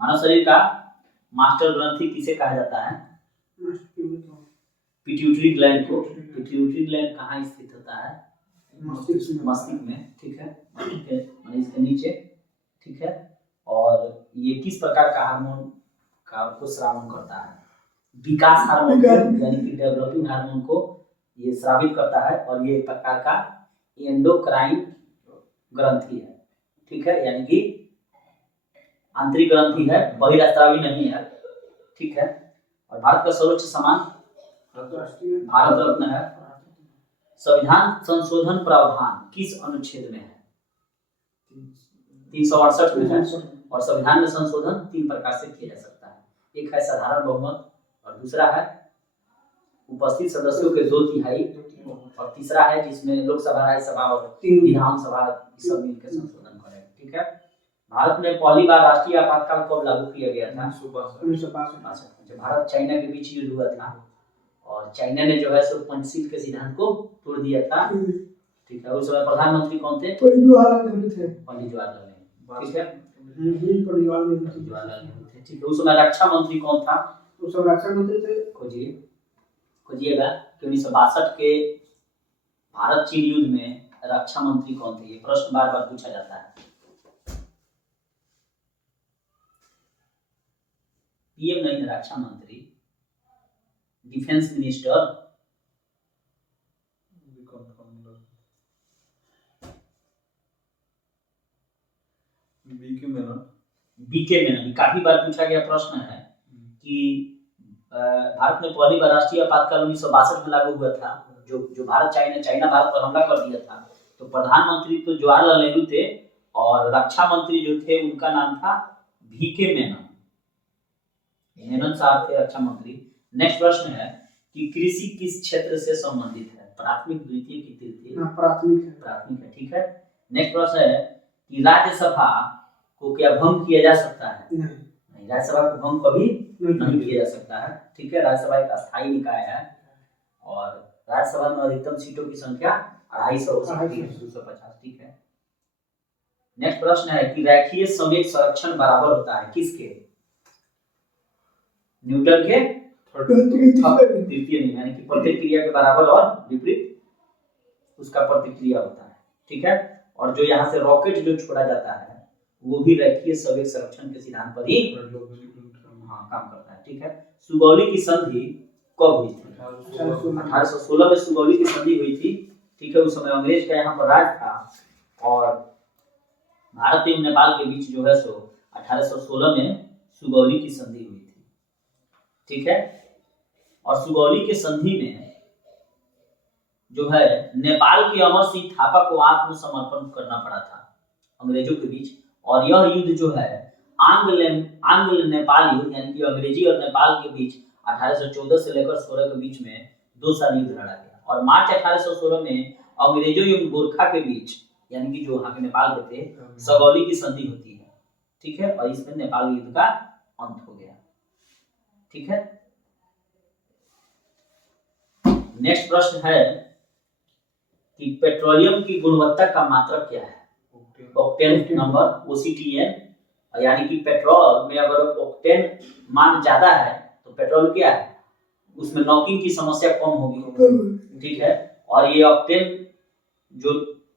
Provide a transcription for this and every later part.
मानव शरीर का मास्टर ग्रंथि किसे कहा जाता है? पिट्यूटरी ग्लैंड को। पिट्यूटरी ग्लैंड कहाँ स्थित होता है? मस्तिष्क में। ठीक है, माने इसके नीचे। ठीक है, और ये किस प्रकार का हार्मोन को स्रावन करता है? विकास हार्मोन यानी कि डेवलपिंग हार्मोन को ये स्रावित करता है, और ये एक प्रकार का एंडोक्राइन ग्रंथि है। ठीक है, यानी कि आंतरिक ग्रंथि है, बहिर्स्रावी नहीं है। ठीक है, और भारत का सर्वोच्च सम्मान भारत रत्न है। संविधान संशोधन प्रावधान किस अनुच्छेद में है? 368 में है। और संविधान में संशोधन 3 प्रकार से किया जा सकता है। एक है साधारण बहुमत, और दूसरा है उपस्थित सदस्यों के 2/3, और तीसरा है जिसमें लोकसभा, राज्यसभा और विधानसभा सब मिलकर संशोधन करें। ठीक है, भारत में पहली बार राष्ट्रीय आपातकाल कब लागू किया गया था? 1962। जब भारत चाइना के बीच युद्ध हुआ था, और चाइना ने जो है सो पंचशील के सिद्धांत को तोड़ दिया था। ठीक है, उस समय प्रधानमंत्री कौन थे? पंडित जवाहरलाल नेहरू थे। पंडित जवाहरलाल नेहरू। ठीक है, जवाहरलाल नेहरू थे। ठीक है, उस समय रक्षा मंत्री कौन था? उस समय रक्षा मंत्री थे, खोजिएगा कि 1962 के भारत चीन युद्ध में रक्षा मंत्री कौन थे? ये प्रश्न बार बार पूछा जाता है। पीएम नहीं, रक्षा मंत्री, डिफेंस मिनिस्टर। बीके मेनन काफी बार पूछा गया प्रश्न है कि भारत में पहली बार राष्ट्रीय आपातकाल 1962 में लागू हुआ था, जो चाइना भारत पर हमला कर दिया था। तो प्रधानमंत्री तो जवाहरलाल नेहरू थे, और रक्षा मंत्री जो थे उनका नाम था बीके मेनन। मेनन साहब थे रक्षा मंत्री। नेक्स्ट प्रश्न है कि कृषि किस क्षेत्र से संबंधित है? प्राथमिक, द्वितीय की तृतीय? प्राथमिक है। ठीक है, नेक्स्ट प्रश्न है कि राज्यसभा को क्या भंग किया जा सकता है? नहीं, राज्यसभा को भंग कभी नहीं किया जा सकता है। ठीक है, राज्यसभा एक अस्थायी निकाय है, और राज्यसभा में अधिकतम सीटों की संख्या 250 हो सकती है, 250। ठीक है, नेक्स्ट प्रश्न है कि रैखिक संवेग संरक्षण बराबर होता है किसके? न्यूटन के तृतीय नियम, यानी कि प्रतिक्रिया के बराबर और विपरीत उसका प्रतिक्रिया होता है। ठीक है, और जो यहाँ से रॉकेट जो छोड़ा जाता है वो भी रैखिक संवेग संरक्षण के सिद्धांत पर ही काम करता है। ठीक है, सुगौली की संधि कब हुई थी? 1816 में सुगौली की संधि हुई थी। ठीक है, उस समय अंग्रेज का यहाँ पर राज था, और भारत एवं नेपाल के बीच जो है सो 1816 में सुगौली की संधि हुई थी। ठीक है, और सुगौली के संधि में जो है नेपाल के अमर सिंह थापा को आत्मसमर्पण करना पड़ा था अंग्रेजों के बीच, और यह युद्ध जो है आंग्ल नेपाल युद्ध, यानी कि अंग्रेजी और नेपाल के बीच 1814 से लेकर 16 के बीच में 2 साल युद्ध लड़ा गया, और मार्च 1816 में अंग्रेजों एवं गोरखा के बीच, यानी कि जो वहां के नेपाल के थे, सुगौली की संधि होती है। ठीक है, और इसमें नेपाल युद्ध का अंत हो गया। ठीक है, नेक्स्ट प्रश्न है कि पेट्रोलियम की गुणवत्ता का मात्रक क्या है? ऑक्टेन नंबर, OCTN, यानी कि पेट्रोल में अगर ऑक्टेन मान ज्यादा है तो पेट्रोल क्या है, उसमें नॉकिंग की समस्या कम होगी। ठीक है, और ये ऑक्टेन जो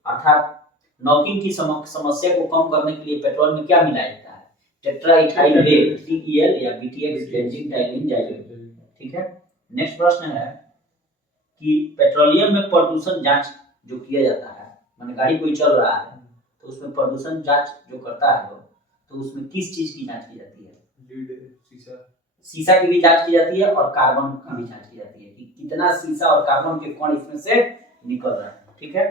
अर्थात नॉकिंग की समस्या को कम करने के लिए पेट्रोल में क्या मिलाया जाता है? टेट्राइथाइल TEL या BTX बेंजीन डाइलीन जाइलीन। ठीक है, नेक्स्ट प्रश्न है कि पेट्रोलियम में प्रदूषण जांच जो किया जाता है, माने गाड़ी कोई चल रहा है तो उसमें प्रदूषण जांच जो करता है तो उसमें किस चीज की जांच की जाती है? लीड, शीशा की भी जांच की जाती है, और कार्बन की भी जांच की जाती है कि कितना शीशा और कार्बन के कण इसमें से निकल रहे हैं। ठीक है,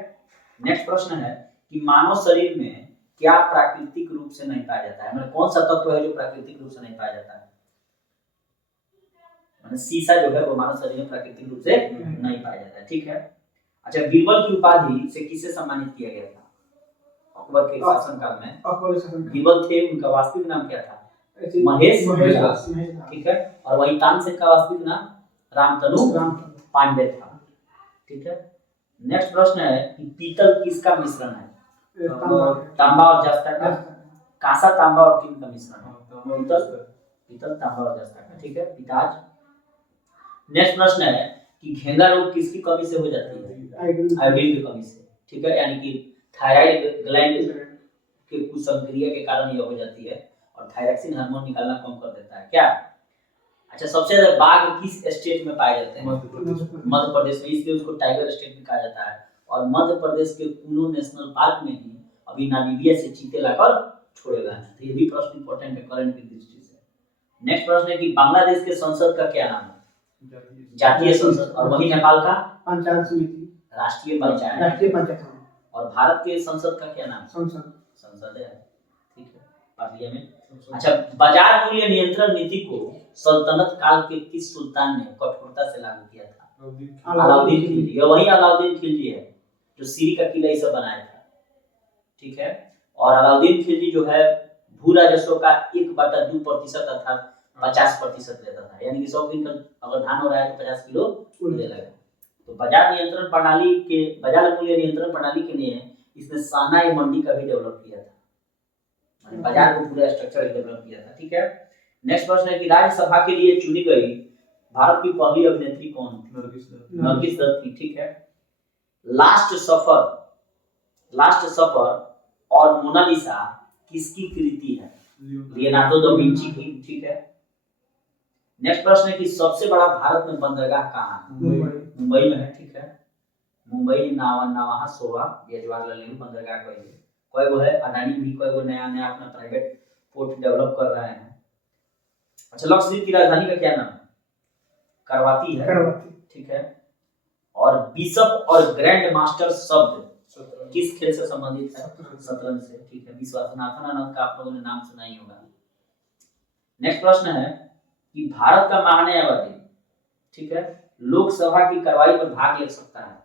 नेक्स्ट प्रश्न है कि मानव शरीर में क्या प्राकृतिक रूप से नहीं पाया जाता है? मतलब कौन सा तत्व है जो प्राकृतिक रूप से नहीं पाया जाता है? शीशा जो है वो मानव शरीर में प्राकृतिक रूप से नहीं पाया जाता है। ठीक है, अच्छा, बीरबल की उपाधि से किसे सम्मानित किया गया था? अकबर के शासनकाल में बीरबल थे, उनका वास्तविक नाम क्या था? महेश दास। ठीक है, और वही तानसेन का वास्तविक नाम रामतनु पांडे था। ठीक है, नेक्स्ट प्रश्न है कि पीतल किसका मिश्रण है? तांबा और जस्ता का। कांसा, तांबा और टिन का मिश्रण है। पीतल तांबा और जस्ता का, ठीक है, पिताज। नेक्स्ट प्रश्न है कि घेंगा रोग किसकी कमी से हो जाती है? आयोडीन की कमी से, ठीक है, यानी कि थायराइड ग्लैंड के कुछ संक्रिया के कारण यह हो जाती है और थायरॉक्सिन हार्मोन निकालना कम कर देता है क्या? अच्छा, सबसे ज्यादा बाघ किस स्टेट में पाए जाते हैं? मध्य प्रदेश में, इसलिए उसको टाइगर स्टेट भी कहा जाता है। और मध्य प्रदेश के कुल्लू नेशनल पार्क में ही अभी नामीबिया से चीते लाकर छोड़े गए हैं। तो ये भी प्रश्न इंपॉर्टेंट है करंट की दृष्टि से। नेक्स्ट प्रश्न है कि बांग्लादेश के संसद का क्या नाम है? जातीय संसद। और वही नेपाल का पंचायत समिति, राष्ट्रीय पंचायत। और भारत के संसद का क्या नाम? संसद है, ठीक है, पार्लियामेंट। अच्छा, बाजार मूल्य नियंत्रण नीति को सल्तनत काल के किस सुल्तान ने कठोरता से लागू किया था? अलाउद्दीन खिलजी। यह वही अलाउद्दीन खिलजी है जो सीरी का किला इसे बनाया था, ठीक है। और अलाउद्दीन खिलजी जो है भू राजस्व का 1/2% अर्थात 50% लेता था, यानी कि 100 क्विंटल अगर धान हो रहा है तो 50 किलो ले लगेगा। तो बाजार मूल्य नियंत्रण प्रणाली के लिए इसने साना मंडी का भी डेवलप किया था, बाजार को पूरा स्ट्रक्चर डेवलप किया था, ठीक है। नेक्स्ट प्रश्न है कि राज्यसभा के लिए चुनी गई भारत की पहली अभिनेत्री कौन थी? नरगिस दत्त थी, ठीक है। लास्ट सफर और मोनालिसा किसकी कृति है? लियोनार्डो दा विंची की, ठीक है। नेक्स्ट प्रश्न है कि सबसे बड़ा भारत में बंदरगाह कहाँ है? मुंबई में है, ठीक है। मुंबई नवाहा सोवा ये जवाहरलाल नेहरू बंदरगाह कोई वो है। अडानी भी कोई वो नया अपना प्राइवेट पोर्ट डेवलप कर रहे हैं। अच्छा, लक्षद्वीप की राजधानी का क्या नाम है? करवाती है, ठीक है। और बिशप और ग्रैंड मास्टर शब्द किस खेल से संबंधित है? शतरंज से, ठीक है। विश्वनाथन आनंद का आप लोगों ने नाम सुना ही होगा। नेक्स्ट प्रश्न है कि भारत का महान्यायवादी, ठीक है, लोकसभा की कार्रवाई में भाग ले सकता है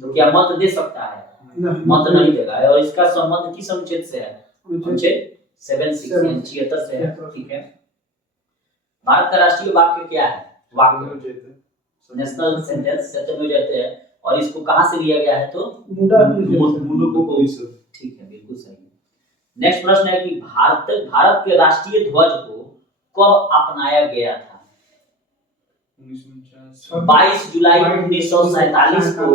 तो क्या मत दे सकता है? मत नहीं देगा। और इसका संबंध किस अनुच्छेद से है? अनुच्छेद 76 से है, ठीक है। भारत का राष्ट्रीय वाक्य क्या है? वाक्य नेशनल सेंटेंस सत्य में जाते हैं। और इसको कहां से लिया गया है? तो मुंडको, ठीक है, बिल्कुल सही है। नेक्स्ट प्रश्न है कि भारत के राष्ट्रीय ध्वज को कब अपनाया गया था? 22 जुलाई 1947 को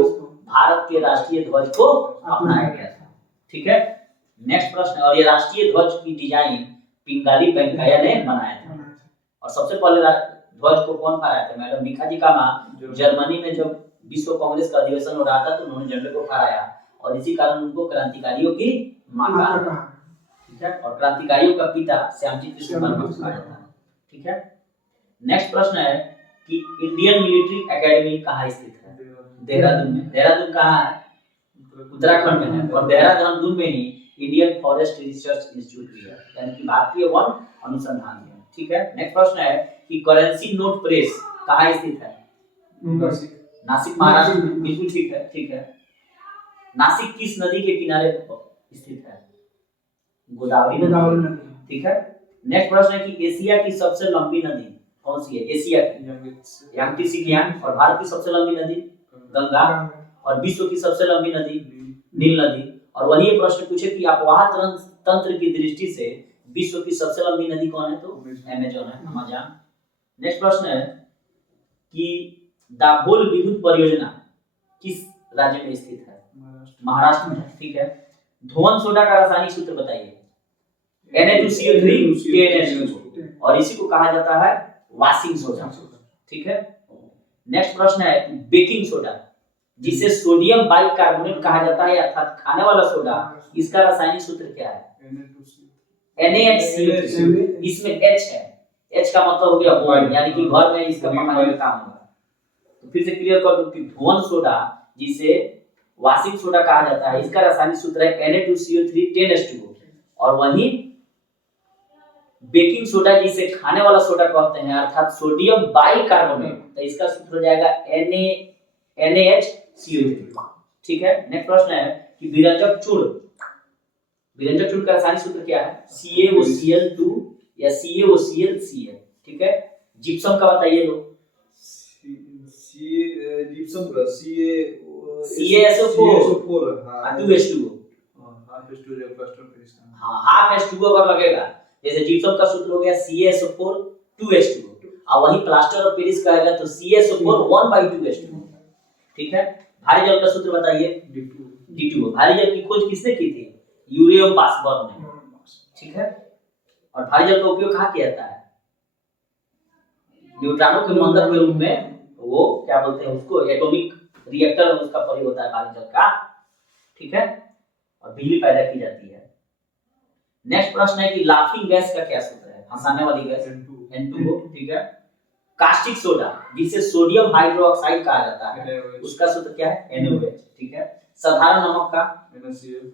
भारत के राष्ट्रीय ध्वज को अपनाया गया था, ठीक है। नेक्स्ट प्रश्न, और ये राष्ट्रीय ध्वज की डिजाइन पिंगाली वेंकैया ने बनाया था। और सबसे पहले ध्वज को कौन फहराया था? मैडम भिखाजी कामा जर्मनी में जब विश्व कांग्रेस का अधिवेशन हो रहा था तो उन्होंने झंडे को फहराया और इसी कारण उनको क्रांतिकारियों की मां कहा, ठीक है। और क्रांतिकारियों का पिता श्यामजी कृष्ण वर्मा कहा जाता है, ठीक है। नेक्स्ट प्रश्न है कि इंडियन मिलिट्री एकेडमी कहाँ स्थित है? देहरादून में। देहरादून कहाँ है? उत्तराखंड में है। और देहरादून में ही इंडियन फॉरेस्ट रिसर्च इंस्टीट्यूट भी है, यानी कि भारतीय वन अनुसंधान है, ठीक है। नेक्स्ट प्रश्न है कि करेंसी नोट प्रेस कहाँ स्थित है? नासिक, महाराष्ट्र में, बिल्कुल ठीक है, ठीक है। नासिक किस नदी के किनारे स्थित है? गोदावरी नदी, ठीक है। नेक्स्ट प्रश्न है कि एशिया की सबसे लंबी नदी कौन सी है? एशिया की यांगत्से कियांग। और भारत की सबसे लंबी नदी गंगा। और विश्व की सबसे लंबी नदी नील नदी। और वही ये प्रश्न पूछे कि अपवाह तंत्र की दृष्टि से विश्व की सबसे लंबी नदी कौन है? तो अमेज़न है, अमेज़न। नेक्स्ट प्रश्न है कि दाभोल विद्युत परियोजना किस राज्य में स्थित है? महाराष्ट्र में, ठीक है। धोवन सोडा का रासायनिक सूत्र बताइए। Na2CO3 TnH2 और इसी को कहा जाता है वाशिंग सोडा, ठीक है। नेक्स्ट प्रश्न है बेकिंग सोडा जिसे सोडियम बाइकार्बोनेट कहा जाता है अर्थात खाने वाला सोडा, इसका रासायनिक सूत्र क्या है? NaHCO3। इसमें H है, H का मतलब हो गया होम, यानी कि घर में इसका पकाने का काम होगा। तो फिर से क्लियर कर दूं कि धोवन सोडा जिसे वाशिंग सोडा कहा जाता है इसका रासायनिक सूत्र है Na2CO3 10H2O। और वहीं बेकिंग सोडा जिसे खाने वाला सोडा कहते हैं अर्थात सोडियम बाइकार्बोनेट, तो इसका सूत्र हो जाएगा NaHCO3, ठीक है। नेक्स्ट प्रश्न है कि विरंजक चूड़ का रासायनिक सूत्र क्या है? CaOCl2 या CaOClCl, ठीक है। जिप्सम का बताइए लोग। जिप्सम का CaSO4 2H2O। हां, हाफ H2O अगर लगेगा जैसे जिप्सम का सूत्र हो गया CaSO4 2H2O, और वही प्लास्टर ऑफ पेरिस का है तो CaSO4 1/2H2O। ठीक है, भारी जल का सूत्र बताइए D2O। भारी जल की खोज किसने की थी? यूरियम पासबर्ग ने। ठीक है, और भारी जल का उपयोग कहाँ किया जाता है? न्यूट्रॉनों के मंदन के रूप में, वो क्या बोलते हैं उसको, एटॉमिक रिएक्टर में उसका प्रयोग होता है भारी जल का। ठीक है, और बिजली पैदा की जाती है। नेक्स्ट प्रश्न है कि लाफिंग गैस का क्या सूत्र है? हंसाने वाली गैस N2O। ठीक है, कास्टिक सोडा जिसे सोडियम हाइड्रोक्साइड कहा जाता है, उसका सूत्र क्या है? NaOH। ठीक है, साधारण नमक का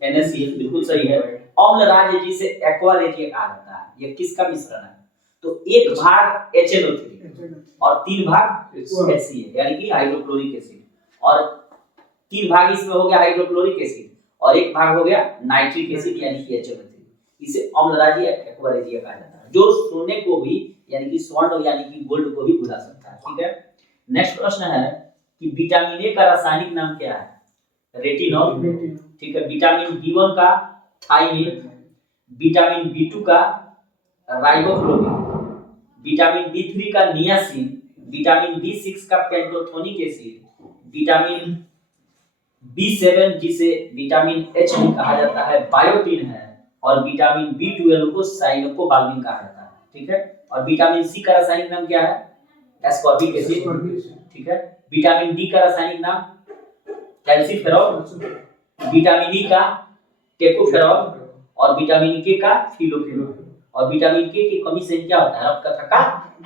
NaCl, बिल्कुल सही है। अम्ल राज्य जिसे एक्वा रेजिया कहा जाता है, ये किसका मिश्रण है? तो 1 भाग HNO3 और 3 भाग HCl, यानी कि हाइड्रोक्लोरिक एसिड, और 3 भाग इसमें हो गया हाइड्रोक्लोरिक एसिड और 1 भाग हो गया नाइट्रिक एसिड यानी कि HNO3। इसे अम्ल राज्य एक्वा रेजिया कहा जाता है, जो सोने को भी यानी कि स्वर्ण यानी कि गोल्ड को भी बुला सकता है। ठीक है, नेक्स्ट प्रश्न है कि विटामिन ए का रासायनिक नाम क्या है? रेटिनॉल। ठीक है, विटामिन B1 का थायमिन, विटामिन B2 का राइबोफ्लोविन, विटामिन B3 का नियासिन, विटामिन B6 का पेंटोथेनिक एसिड, विटामिन B7 जिसे विटामिन H भी कहा जाता है बायोटिन है, और विटामिन B12 को साइनोकोबाल्मिन कहा जाता है। ठीक है, और विटामिन सी का रासायनिक नाम क्या है? Ascorbic acid. ठीक है, विटामिन डी का रासायनिक नाम कैल्सीफेरॉल, विटामिन ई का टेकोफेरॉल, और विटामिन के का फिलोफेरॉल। और विटामिन के की कमी से क्या होता है? रक्त का थक्का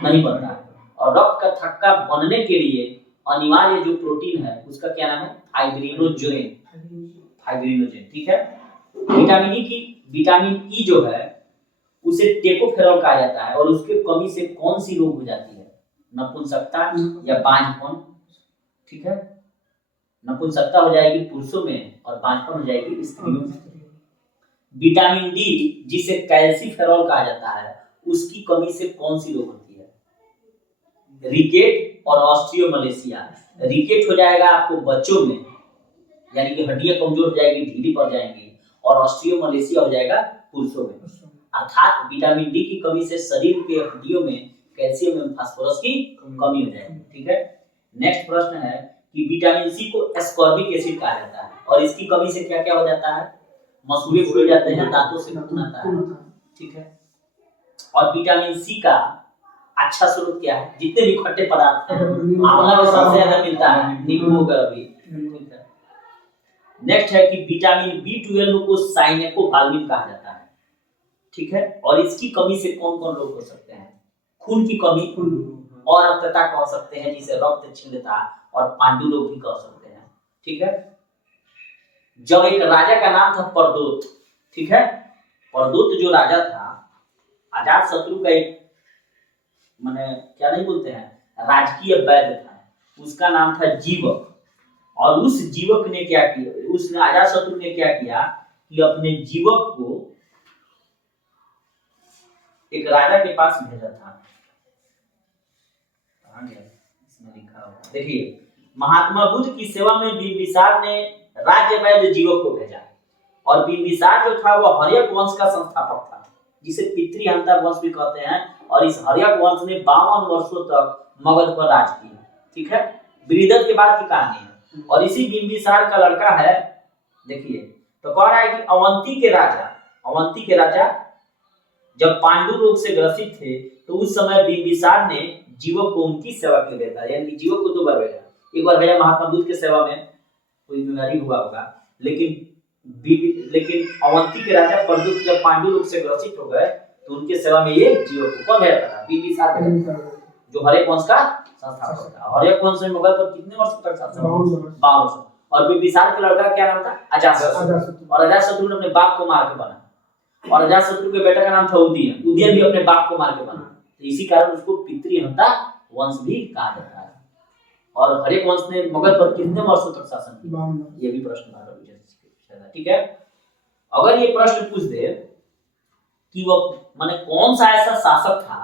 नहीं बनता है, और रक्त का थक्का बनने के लिए अनिवार्य जो प्रोटीन है उसका क्या नाम है? फाइब्रिनोजेन। फाइब्रिनोजेन। ठीक है, विटामिन ई जो है उसे टेकोफेरॉल कहा जाता है, और उसके कमी से कौन सी रोग हो जाती है? नपुंसकता या बांझपन। ठीक है, नपुंसकता हो जाएगी पुरुषों में और बांझपन हो जाएगी स्त्रियों में। विटामिन डी जिसे कैल्सीफेरॉल कहा जाता है, उसकी कमी से कौन सी रोग होती है? रिकेट और ऑस्टियोमलेशिया। रिकेट हो जाएगा आपको बच्चों में, यानी कि हड्डियां कमजोर हो जाएगी, ढीली पड़ जाएंगी, और ऑस्टियोमलेशिया हो जाएगा पुरुषों में। अर्थात विटामिन डी की कमी से शरीर के हड्डियों में कैल्शियम एवं फास्फोरस की कमी हो जाएगी। ठीक है, नेक्स्ट प्रश्न है कि विटामिन सी को एस्कॉर्बिक एसिड कहा जाता है, और इसकी कमी से क्या क्या हो जाता है? मसूड़े फूल जाते हैं, दांतों से खून आता है। ठीक है, और विटामिन सी का अच्छा स्रोत क्या है? जितने भी खट्टे पदार्थ हैं, आंवला में सबसे ज्यादा मिलता है, नींबू वगैरह भी। ठीक है, नेक्स्ट है कि विटामिन B12 को साइनोकोबाल्मिन कहा जाता है। ठीक है, और इसकी कमी से कौन कौन रोग हो सकते हैं? खून की कमी और रक्तता कह सकते हैं, जिसे रक्तक्षीणता और पांडु रोग भी कह सकते हैं। ठीक है, जब एक राजा का नाम था प्रदोत। ठीक है, प्रदोत जो राजा था, अजात शत्रु का एक माने क्या नहीं बोलते हैं, राजकीय वैद्य था, उसका नाम था जीवक। और उस जीवक ने क्या किया? उसने अजात शत्रु ने क्या किया कि अपने जीवक को एक राजा के पास भेजा था। इसमें लिखा होगा, देखिए, महात्मा बुद्ध की सेवा में बिंबिसार ने राज्य वैद्य जीवक को भेजा, और बिंबिसार जो था वह हर्यक वंश का संस्थापक था, जिसे पितृहंता वंश भी कहते हैं, और इस हर्यक वंश ने 52 वर्षों तक मगध पर राज किया। ठीक है, बृहदत्त के बाद की कहानी है, और इसी बिंबिसार का लड़का है। देखिए, तो कह रहा है कि अवंती के राजा जब पांडु रोग से ग्रसित थे, तो उस समय बिंबिसार ने जीवक को उनकी सेवा के लिए भेजा, यानी कि जीवक को 2 बार भेजा। एक बार भेजा महात्मा बुद्ध के सेवा में, कोई बीमारी हुआ होगा, लेकिन अवंती के राजा प्रदुत जब पांडु रोग से ग्रसित हो गए, तो उनके सेवा में ये जीवक को कौन भेजा था? बिंबिसार, जो हर्यक वंश का संस्थापक था। हर्यक वंश में मगध पर कितने वर्ष तक शासन? 52 वर्ष। और बिंबिसार का लड़का क्या नाम था? अजातशत्रु। और अजातशत्रु ने अपने बाप को मार के बना, और अजातशत्रु के बेटा का नाम था उदयन। उदयन भी अपने बाप को मार के बना, तो इसी कारण उसको पितृहंता वंश भी कहा जाता है। और हर्यक वंश ने मगध पर कितने वर्षों तक शासन किया? ये भी प्रश्न था। ठीक है, अगर ये प्रश्न पूछ दे कि वो माने कौन सा ऐसा शासक था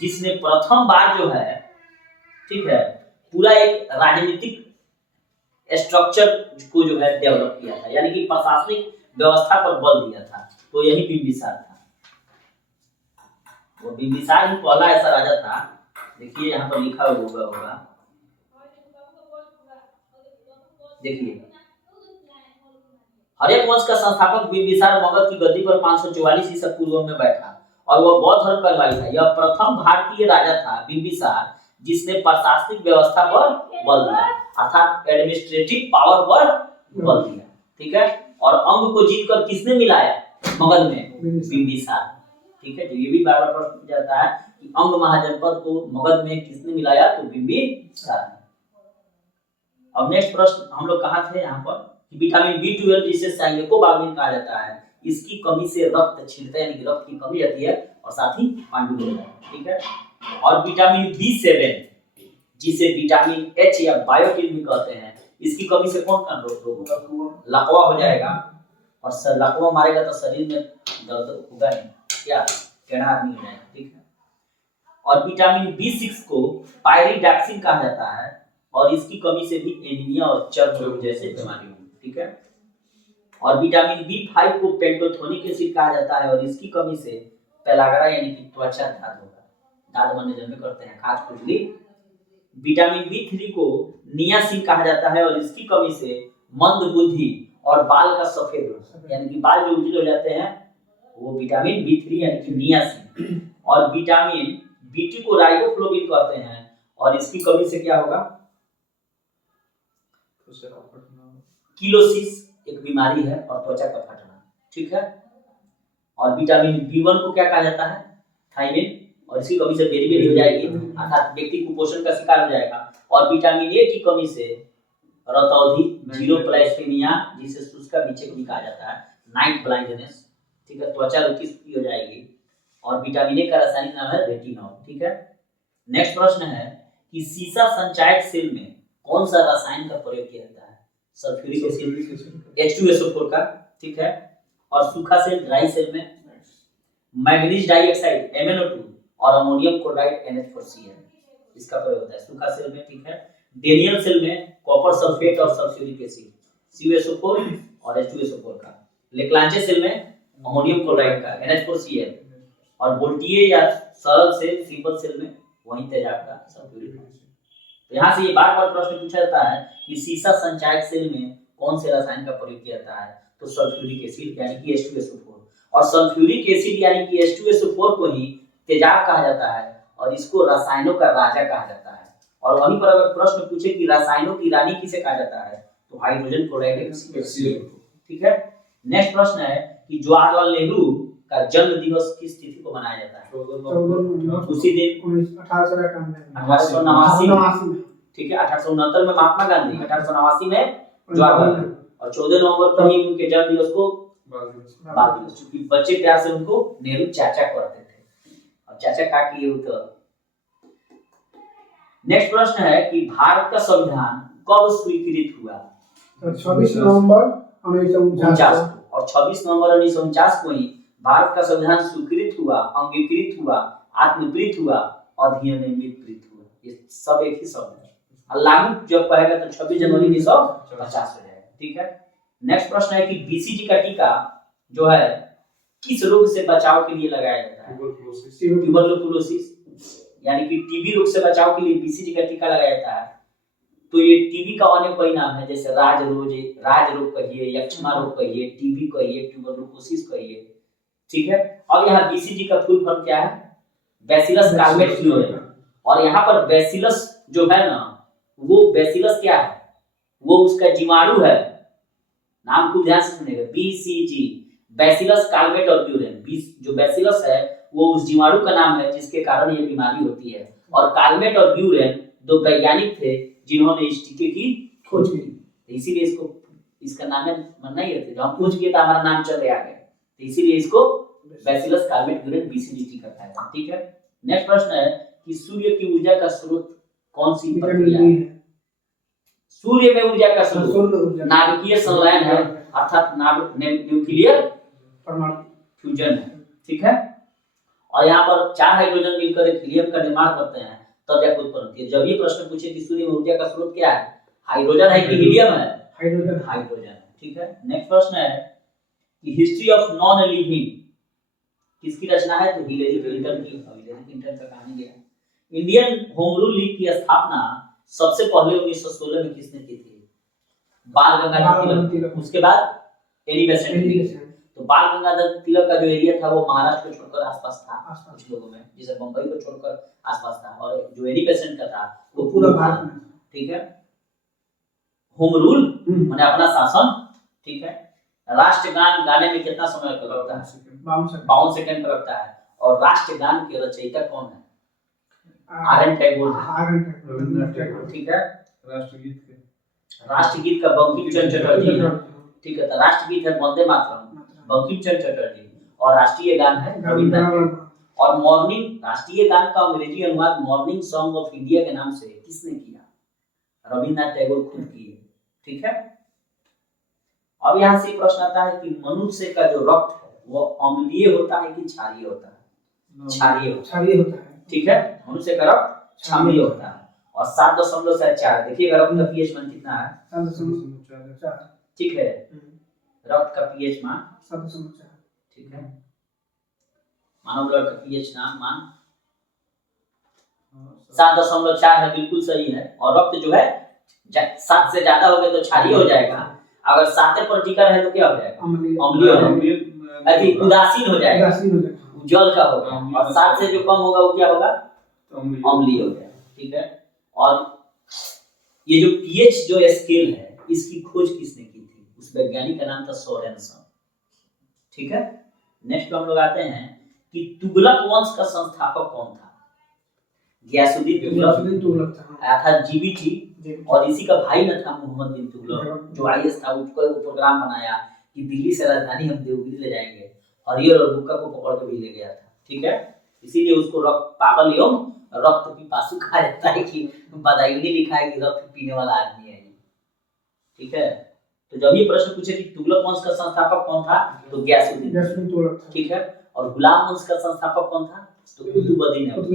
जिसने प्रथम बार जो है, ठीक है, पूरा एक राजनीतिक स्ट्रक्चर को जो है डेवलप किया था, यानी कि प्रशासनिक व्यवस्था पर बल दिया था, तो यही बिंबिसार था। वो बिंबिसार ही पहला ऐसा राजा था, देखिए यहाँ पर लिखा होगा, देखिए हर्यक वंश का संस्थापक बिंबिसार मगध की गद्दी पर 544 ईसा पूर्व में बैठा और वह बौद्ध धर्म का अनुयायी था। यह प्रथम भारतीय राजा था बिंबिसार जिसने प्रशासनिक व्यवस्था पर बल दिया, अर्थात एडमिनिस्ट्रेटिव पावर पर बल दिया, ठीक है। और अंग को जीतकर किसने मिलाया मगध में? बिंबिसार, ठीक है। तो ये भी बार बार प्रश्न पूछा जाता है कि अंग महाजनपद को मगध में किसने मिलाया? तो बिंबिसार। अब नेक्स्ट प्रश्न हम लोग कहाँ थे? यहाँ पर विटामिन B12 जिसे साइलोकोबाल्मिन कहा जाता है, इसकी कमी से रक्त छिड़ता है, यानी कि रक्त की कमी आती है और साथ ही पांडु होता है, ठीक है। और विटामिन B7 जिसे विटामिन H या बायोटिन भी कहते हैं, इसकी कमी से कौन रोग होगा? लकवा हो जाएगा, और सर लकवा मारेगा तो शरीर में दर्द होगा नहीं, क्या टेढ़ा आदमी हो जाएगा, ठीक है। और विटामिन B6 को पायरिडॉक्सिन कहा जाता है और इसकी कमी से भी एनीमिया और चर्म रोग जैसे बीमारी होगी, ठीक है। और विटामिन B5 को पेंटोथेनिक एसिड कहा जाता है और इसकी कमी से पेलाग्रा यानी कि त्वचा दाद होगा, दाद बनने जन्म करते हैं, खाज खुजली। विटामिन B3 को नियासिन कहा जाता है और इसकी कमी से मंद बुद्धि और बाल का सफेद होना, यानी कि बाल जो उजले हो जाते हैं वो विटामिन B3 यानी कि नियासिन। और विटामिन B2 को राइबोफ्लोविन कहते हैं और इसकी कमी से क्या होगा? किलोसिस एक बीमारी है और त्वचा का फटना, ठीक है। और विटामिन B1 को क्या कहा जाता है? थायमिन, और इसकी कमी से बेरी हो जाएगी, अर्थात व्यक्ति कुपोषण का शिकार हो जाएगा। और विटामिन ए की कमी से रतौंधी, जीरोप्लास्टिनिया जिसे शुष्का विक्षेप भी कहा जाता है, नाइट ब्लाइंडनेस, ठीक है, त्वचा रुकी हो जाएगी। और विटामिन ए का रासायनिक नाम है रेटिनॉल, ठीक है। नेक्स्ट प्रश्न है कि सीसा संचायक सेल में कौन सा रसायन का प्रयोग किया जाता है? सल्फ्यूरिक एसिड H2SO4 का, ठीक है। और सूखा सेल ड्राई सेल में मैग्नीज डाइऑक्साइड MnO2 और अमोनियम क्लोराइड NH4Cl, इसका प्रयोग होता है सूखा सेल में, ठीक है। डेनियल सेल में कॉपर सल्फेट और सल्फ्यूरिक एसिड CuSO4 और H2SO4 का। लेक्लांचे सेल में अमोनियम क्लोराइड का NH4Cl। और वोल्टिये या सरल सेल सिंपल सेल में वही तेजाब का सल्फ्यूरिक एसिड। तो यहाँ से ये बार-बार प्रश्न पूछा जाता है कि सीसा संचायक सेल में कौन से रसायन का प्रयोग किया जाता है? तो सल्फ्यूरिक एसिड यानी कि H2SO4। और सल्फ्यूरिक एसिड यानी कि H2SO4 को ही तेजाब कहा जाता है और इसको रसायनों का राजा कहा जाता है। और वहीं पर अगर प्रश्न पूछे कि रसायनों की रानी किसे कहा जाता है, तो हाइड्रोजन क्लोराइड, ठीक है। नेक्स्ट प्रश्न है कि जवाहरलाल नेहरू का जन्म दिवस किस तिथि को मनाया जाता है? उसी दिन 1889 में, ठीक है। 1869 में महात्मा गांधी, 1889 में जवाहरलाल, और 14 नवंबर को ही उनके जन्म दिवस को बाल दिवस, क्योंकि बच्चे प्यार से उनको नेहरू चाचा कहते थे और चाचा काकी ये तो। नेक्स्ट प्रश्न है कि भारत का संविधान कब स्वीकृत हुआ? 26 नवंबर 1949 और 26 नवंबर 1949 को ही भारत का संविधान स्वीकृत हुआ, अंगीकृत हुआ, आत्मप्रीत हुआ, अधिनियमित हुआ। ये सब एक ही शब्द है। लागू जब कहेगा तो 26 जनवरी 1950 हो जाएगा, ठीक है। नेक्स्ट प्रश्न है कि BCG का टीका जो है किस रोग से बचाव के लिए लगाया जाता है? ट्यूबरकुलोसिस, यानी कि टीबी रोग से बचाव के लिए BCG का टीका लगाया जाता है। तो ये टीबी का अनेक परिणाम है, जैसे राज रोग कहिए, यक्ष्मा रोग कहिए, टीबी कहिए, ट्यूबरकुलोसिस कहिए, ठीक है। अब यहाँ BCG का फुल फॉर्म क्या है? बैसिलस काल्मेट फ्लोरेम। और यहाँ पर बैसिलस जो है ना, वो बैसिलस क्या है? वो उसका जीवाणु है, नाम खूब ध्यान से सुनिएगा, BCG, बैसिलस काल्मेट और ब्यूरेन। जो बैसिलस है वो उस जीवाणु का नाम है जिसके कारण ये बीमारी होती है। और काल्मेट और ब्यूरेन दो वैज्ञानिक थे जिन्होंने इस टीके की खोज की, इसीलिए इसका नाम है मरना ही रहता है, जब हम खोज किए तो हमारा नाम चले आ गया, तो इसीलिए इसको बैसिलस काल्मेट ब्यूरेन BCG टीका कहते हैं, ठीक है। नेक्स्ट प्रश्न है कि सूर्य की ऊर्जा का स्रोत कौन सी प्रक्रिया है? सूर्य में ऊर्जा का स्रोत नाभिकीय संलयन है, अर्थात न्यूक्लियर फ्यूजन है, ठीक है। और यहाँ पर 4 हाइड्रोजन मिलकर एक हीलियम का निर्माण करते हैं, तब जाकर उत्पन्न होती है। जब ये प्रश्न पूछे कि सूर्य में ऊर्जा का स्रोत क्या है, हाइड्रोजन है कि हीलियम है? हाइड्रोजन है, ठीक है। नेक्स्ट प्रश्न है कि हिस्ट्री ऑफ नॉन लिविंग किसकी रचना है? तो हिलेरी क्लिंटन की। हिलेरी क्लिंटन का कहानी गया। इंडियन होम रूल लीग की स्थापना सबसे पहले 1916 में किसने की थी? बाल गंगाधर तिलक। उसके बाद एनी बेसेंट। तो बाल गंगाधर तिलक का जो एरिया था वो महाराष्ट्र को छोड़कर आसपास था, कुछ लोगों में, जैसे बंबई को छोड़कर आसपास था, और जो एनी बेसेंट का था वो पूरा भारत में। ठीक है, होम रूल माने अपना शासन। ठीक है, राष्ट्रगान गाने में कितना समय लगता है? 52 सेकंड का लगता है। और राष्ट्रगान के रचयिता कौन है? आर.एन. टैगोर। ठीक है, राष्ट्रगीत का बंकिम चंद्र चटर्जी है। ठीक है, तो राष्ट्रगीत है वंदे मातरम, बंकिम चंद्र चटर्जी, और राष्ट्रीय गान है रविंद्रनाथ। और मॉर्निंग, राष्ट्रीय गान का अंग्रेजी अनुवाद मॉर्निंग सॉन्ग ऑफ इंडिया के नाम से किसने किया? रविंद्रनाथ टैगोर खुद किए। ठीक है, अब यहाँ से प्रश्न आता है कि मनुष्य का जो रक्त है वो अम्लीय होता है कि क्षारीय होता है? क्षारीय होता है। ठीक है, मनुष्य का रक्त क्षारीय होता है। और 7.4 देखिएगा रक्त का पीएच मान कितना है? 7.4। ठीक है, रक्त का पीएच मान 7.4। ठीक है, मानव ब्लड का पीएच मान 7.4 है, बिल्कुल सही है। और रक्त जो है 7 से ज्यादा हो गए तो क्षारीय हो जाएगा, अगर 7 पर टिका रहे तो क्या हो जाएगा? अम्लीय हो जाएगा, उदासीन हो जाएगा, उज्जवल का होगा। और 7 से जो कम होगा वो क्या होगा? अम्लीय हो जाएगा। ठीक है, और ये जो पीएच जो स्केल है इसकी खोज किसने की थी? उस वैज्ञानिक का नाम था सोरेनसन। ठीक है, नेक्स्ट हम लोग आते हैं कि तुगलक वंश का संस्थापक कौन था? गयासुद्दीन तुगलक आया था, जीबीटी, और इसी का भाई न था मोहम्मद बिन तुगलक, जो आईएएस था। उसको प्रोग्राम बनाया कि दिल्ली से राजधानी हम देवगिरी ले जाएंगे, हरियर और बुक्का को पकड़ के भी ले गया था। ठीक है, इसीलिए उसको पागल एवं रक्त पिपासु कहा जाता है कि बदायूं लिखा है कि रक्त पीने वाला आदमी है। ठीक है, तो जब ये प्रश्न पूछे कि तुगलक वंश का संस्थापक कौन था, तो गयासुद्दीन तुगलक। ठीक है, और गुलाम वंश का संस्थापक कौन था? तो कुतुबुद्दीन ऐबक।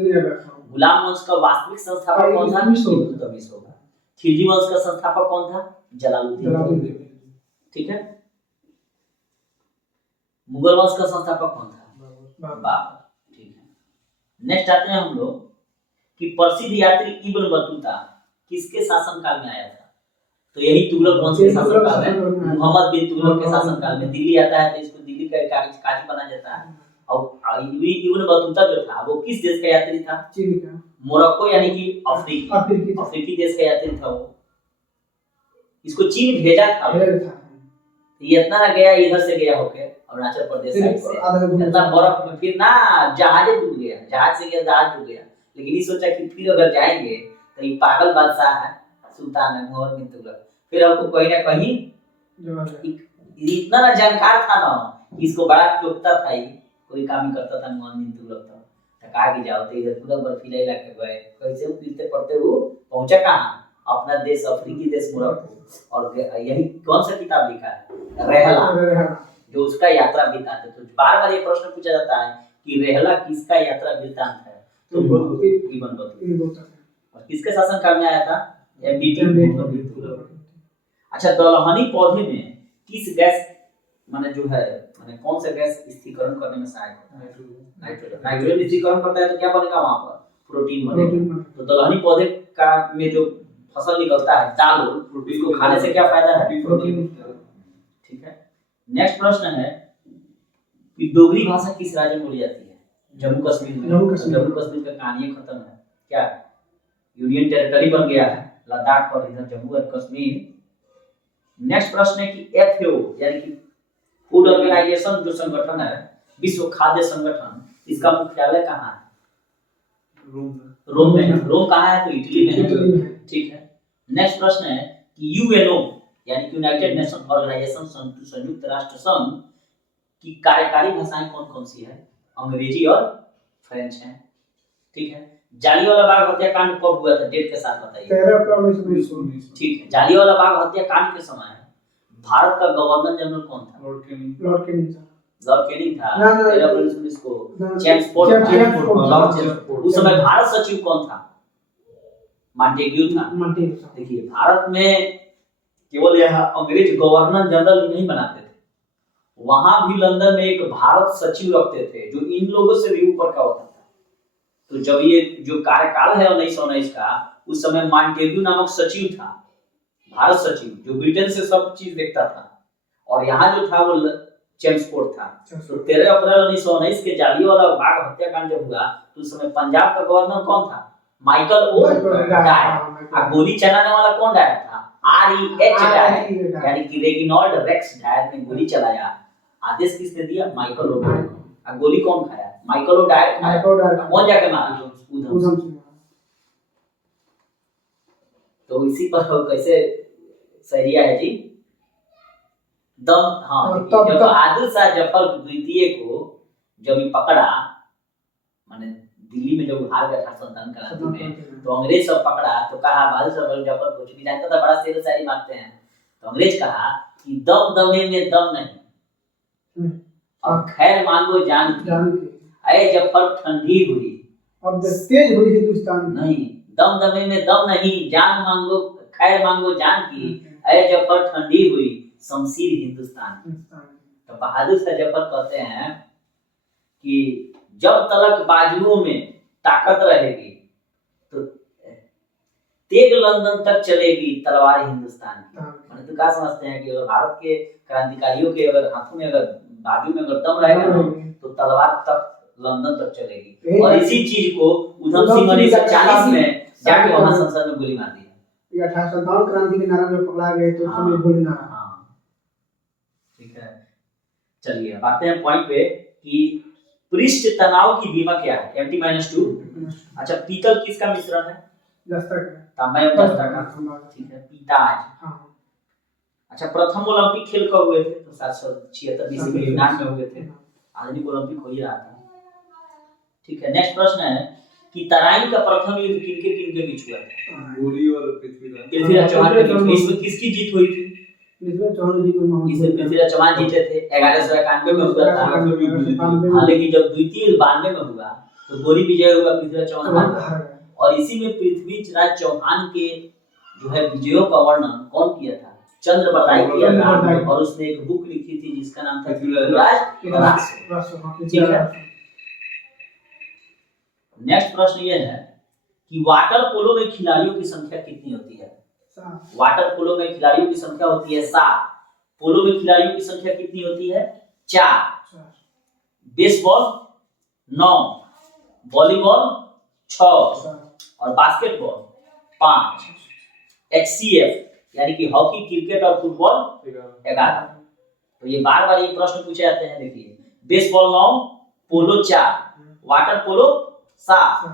गुलाम वंश का वास्तविक संस्थापक कौन था? इल्तुतमिश होगा। खिलजी वंश का संस्थापक कौन था? जलालुद्दीन। ठीक है, मुगल वंश का संस्थापक कौन था? बाबर। ठीक है, नेक्स्ट आते हैं हम लोग कि प्रसिद्ध यात्री इब्न बतूता किसके शासनकाल में आया था? तो यही तुगलक वंश के शासनकाल में, मोहम्मद बिन तुगलक के शासनकाल में। दिल्ली आता है तो इसको दिल्ली का काजी बना जाता है। और इब्न बतूता जो था वो किस देश का यात्री था? चीन का। मोरक्को यानी कि अफ्रीकी देश का यात्री था वो। इसको चीन भेजा था। ये इतना ना गया, इधर से गया होके अरुणाचल प्रदेश साइड से, इतना बर्फ में फिर ना जहाज डूब गया, जहाज से गया, जहाज डूब गया। लेकिन ये सोचा कि फिर अगर जाएंगे तो ये पागल बादशाह है, सुल्तान है मोहम्मद बिन तुगलक, फिर हमको कहीं ना कहीं इतना ना जानकार था ना कि इसको बड़ा टोकता था, ये कोई काम ही करता था मोहम्मद बिन तुगलक। तो कहा कि जाओ तो इधर पूरा बर्फीला इलाके गए, कैसे वो पीते पड़ते वो पहुंचा कहाँ? अपना देश अफ्रीकी देश मोरक्को। और यही कौन सा किताब लिखा है? रेहला, जो उसका यात्रा वृत्तांत है। तो बार बार ये प्रश्न पूछा जाता है कि रेहला किसका यात्रा वृत्तांत है? तो इब्न बतूता। और किसके शासनकाल में आया था? एमबीटी। अच्छा, दलहनी पौधे में किस गैस माने जो है माने कौन सा गैस स्थिरीकरण करने में सहायक होता है? नाइट्रोजन। नाइट्रोजन स्थिरीकरण करता है तो क्या बनेगा वहां पर? प्रोटीन बनेगा। तो दलहनी पौधे का में जो फसल निकलता है दाल, उसको खाने से क्या फायदा है? प्रोटीन। ठीक है, नेक्स्ट प्रश्न है कि डोगरी भाषा किस राज्य में बोली जाती है? जम्मू कश्मीर में। जम्मू कश्मीर का कहानी खत्म है, क्या यूनियन टेरिटरी बन गया है लद्दाख और इधर जम्मू और कश्मीर। नेक्स्ट प्रश्न है कि एफएओ यानी कि फूड ऑर्गेनाइजेशन जो संगठन है, विश्व खाद्य संगठन, इसका मुख्यालय कहाँ है? रोम में। रोम कहाँ है? तो इटली में है। ठीक है, नेक्स्ट प्रश्न है कि यूएनओ यानी कि यूनाइटेड नेशन ऑर्गेनाइजेशन, संयुक्त राष्ट्र संघ की कार्यकारी भाषाएं कौन कौन सी है? अंग्रेजी और फ्रेंच है। ठीक है, जालियांवाला बाग हत्याकांड कब हुआ था? डेट के साथ बताइए। 13 अप्रैल 1919। ठीक है, जालियांवाला बाग हत्याकांड के समय भारत का गवर्नर जनरल कौन था? लॉर्ड कैनिंग था। 13 अप्रैल 1919 को चेम्सफोर्ड। उस समय भारत सचिव कौन था? मॉन्टेग्यू था। देखिए, भारत में केवल यह अंग्रेज गवर्नर जनरल नहीं बनाते थे, वहां भी लंदन में एक भारत सचिव रखते थे जो इन लोगों से भी ऊपर का होता था। तो जब ये जो कार्यकाल है 1919 का, उस समय मॉन्टेग्यू नामक सचिव था, भारत सचिव, जो ब्रिटेन से सब चीज देखता था, और यहाँ जो था वो चेम्सफोर्ड था। तो 13 अप्रैल 1919 के जालियांवाला बाग हत्याकांड जब हुआ तो उस समय पंजाब का गवर्नर कौन था? Michael O'Dwyer. और गोली चलाने वाला कौन डायर था? REH डायर, यानी कि रेगिनॉल्ड रेक्स डायर ने गोली चलाया। आदेश किसने दिया? Michael O'Dwyer. और गोली कौन खाया? माइकल ओ डायर खाया। कौन जाके मारा? उधम सिंह। तो इसी पर कैसे सरिया है जी? दम, हाँ, जब आदिल शाह जफर द्वितीय को जब ये पकड़ा, माने दिल्ली में जब हार गया था 57 क्रांति में, तो अंग्रेज सब पकड़ा तो कहा आदिल शाह जफर कुछ भी जानता था, बड़ा शेर शायरी मारते हैं, तो अंग्रेज कहा कि दम दमे में दम नहीं, अब खैर मांगो जान की, ऐ जफर ठंडी हुई, अब तेज हुई हिंदुस्तान नहीं, दम दमे में दम नहीं, जान मांगो खैर मांगो जान की, ऐ जफर ठंडी हुई, शमशीर हिंदुस्तान। तो बहादुर शाह जफर कहते हैं कि जब तलक बाजुओं में ताकत रहेगी तो तेग लंदन तक चलेगी तलवार हिंदुस्तान की। तो क्या समझते हैं कि अगर भारत के क्रांतिकारियों के अगर हाथों में अगर बाजू में अगर दम रहेगा तो तलवार तक लंदन तक चलेगी। और इसी चीज को उधम सिंह 1940 में जाके वहां संसद में गोली मार दी। 1857 क्रांति के नारा में पकड़ा गए तो उसमें गोली मारा। ठीक है, चलिए अब आते हैं पॉइंट पे कि पृष्ठ तनाव की बीमा क्या है? Mt-2। अच्छा, पीतल किसका मिश्रण है? दस्तक, तांबा और दस्तक का। ठीक है, पीताज। अच्छा, प्रथम ओलंपिक खेल कब हुए थे? तो 776 BC में यूनान में हुए थे। आधुनिक ओलंपिक हो ही रहा था। ठीक है, नेक्स्ट प्रश्न है कि तराइन का प्रथम युद्ध किनके बीच हुआ था? गोली और पृथ्वीराज चौहान के बीच। इसमें किसकी जीत हुई थी? पृथ्वीराज चौहान जीते थे। 1191 में हुआ था। हाँ, लेकिन जब द्वितीय 92 में हुआ तो गोरी विजय हुआ, पृथ्वीराज चौहान हार गए। और इसी में पृथ्वीराज चौहान के जो है विजयों का वर्णन कौन किया था? चंद्र बरदाई किया था, और उसने एक बुक लिखी थी जिसका नाम था पृथ्वीराज। ठीक है, नेक्स्ट प्रश्न ये है कि वाटर पोलो में खिलाड़ियों की संख्या कितनी होती है? वाटर पोलो में खिलाड़ियों की संख्या होती है 7। पोलो में खिलाड़ियों की संख्या कितनी होती है? 4। बेसबॉल 9, वॉलीबॉल 6 और बास्केटबॉल 5। HCF यानी कि हॉकी, क्रिकेट और फुटबॉल 11। तो ये बार बार ये प्रश्न पूछे जाते हैं। देखिए, बेसबॉल 9, पोलो 4, वाटर पोलो 7,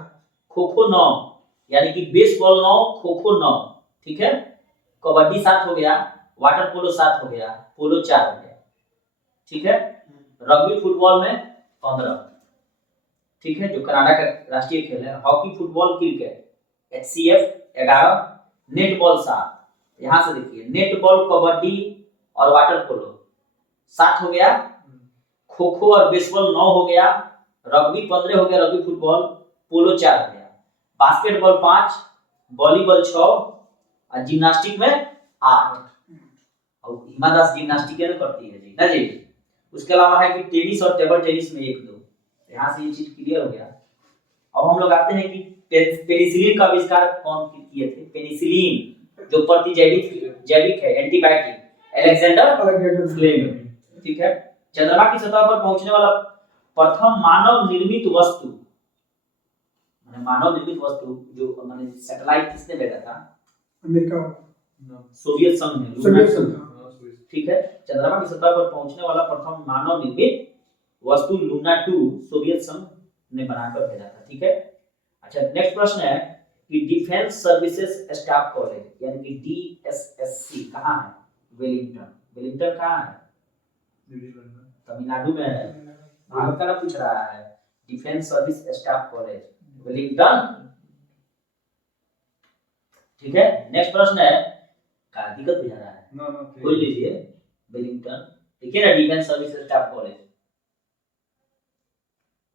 खो खो 9, यानी कि बेसबॉल 9, खो खो 9। ठीक है, कबड्डी 7 हो गया, वाटर पोलो 7 हो गया, पोलो 4 हो गया। ठीक है, रग्बी फुटबॉल में 15। ठीक है, जो कनाडा का राष्ट्रीय खेल है। Hockey, football, cricket HCF 11, netball 7। यहां से देखिए, नेटबॉल, कबड्डी और वाटर पोलो 7 हो गया, खो खो और बेसबॉल 9 हो गया, रग्बी 15 हो गया, रग्बी फुटबॉल, पोलो 4 हो गया, बास्केटबॉल 5, वॉलीबॉल 6 और जिम्नास्टिक में 8। और हिमा दास जिम्नास्टिक में करती है जी ना जी। उसके अलावा है कि टेनिस और टेबल टेनिस में 1-2। यहाँ से ये चीज क्लियर हो गया। अब हम लोग आते हैं कि पेनिसिलिन का आविष्कार कौन किए थे? पेनिसिलिन जो प्रतिजैविक है, एंटीबायोटिक, अलेक्जेंडर फ्लेमिंग। ठीक है, चंद्रमा की सतह पर पहुंचने वाला प्रथम मानव निर्मित वस्तु, जो माने सैटेलाइट किसने भेजा था? अमेरिका, सोवियत संघ ने। ठीक है, चंद्रमा की सतह पर पहुंचने वाला प्रथम मानव निर्मित वस्तु लूना 2 सोवियत संघ ने बनाकर भेजा था। ठीक है, अच्छा, नेक्स्ट प्रश्न है कि डिफेंस सर्विसेज स्टाफ कॉलेज यानी कि DSSC कहाँ है? वेलिंगटन कहाँ है? तमिलनाडु में है। भारत का ना पूछ रहा है। Defence service staff college Wellington. ठीक है, नेक्स्ट प्रश्न है, क्या दिक्कत बुझा रहा है? खोल लीजिए वेलिंगटन, देखिए ना, defence service staff college,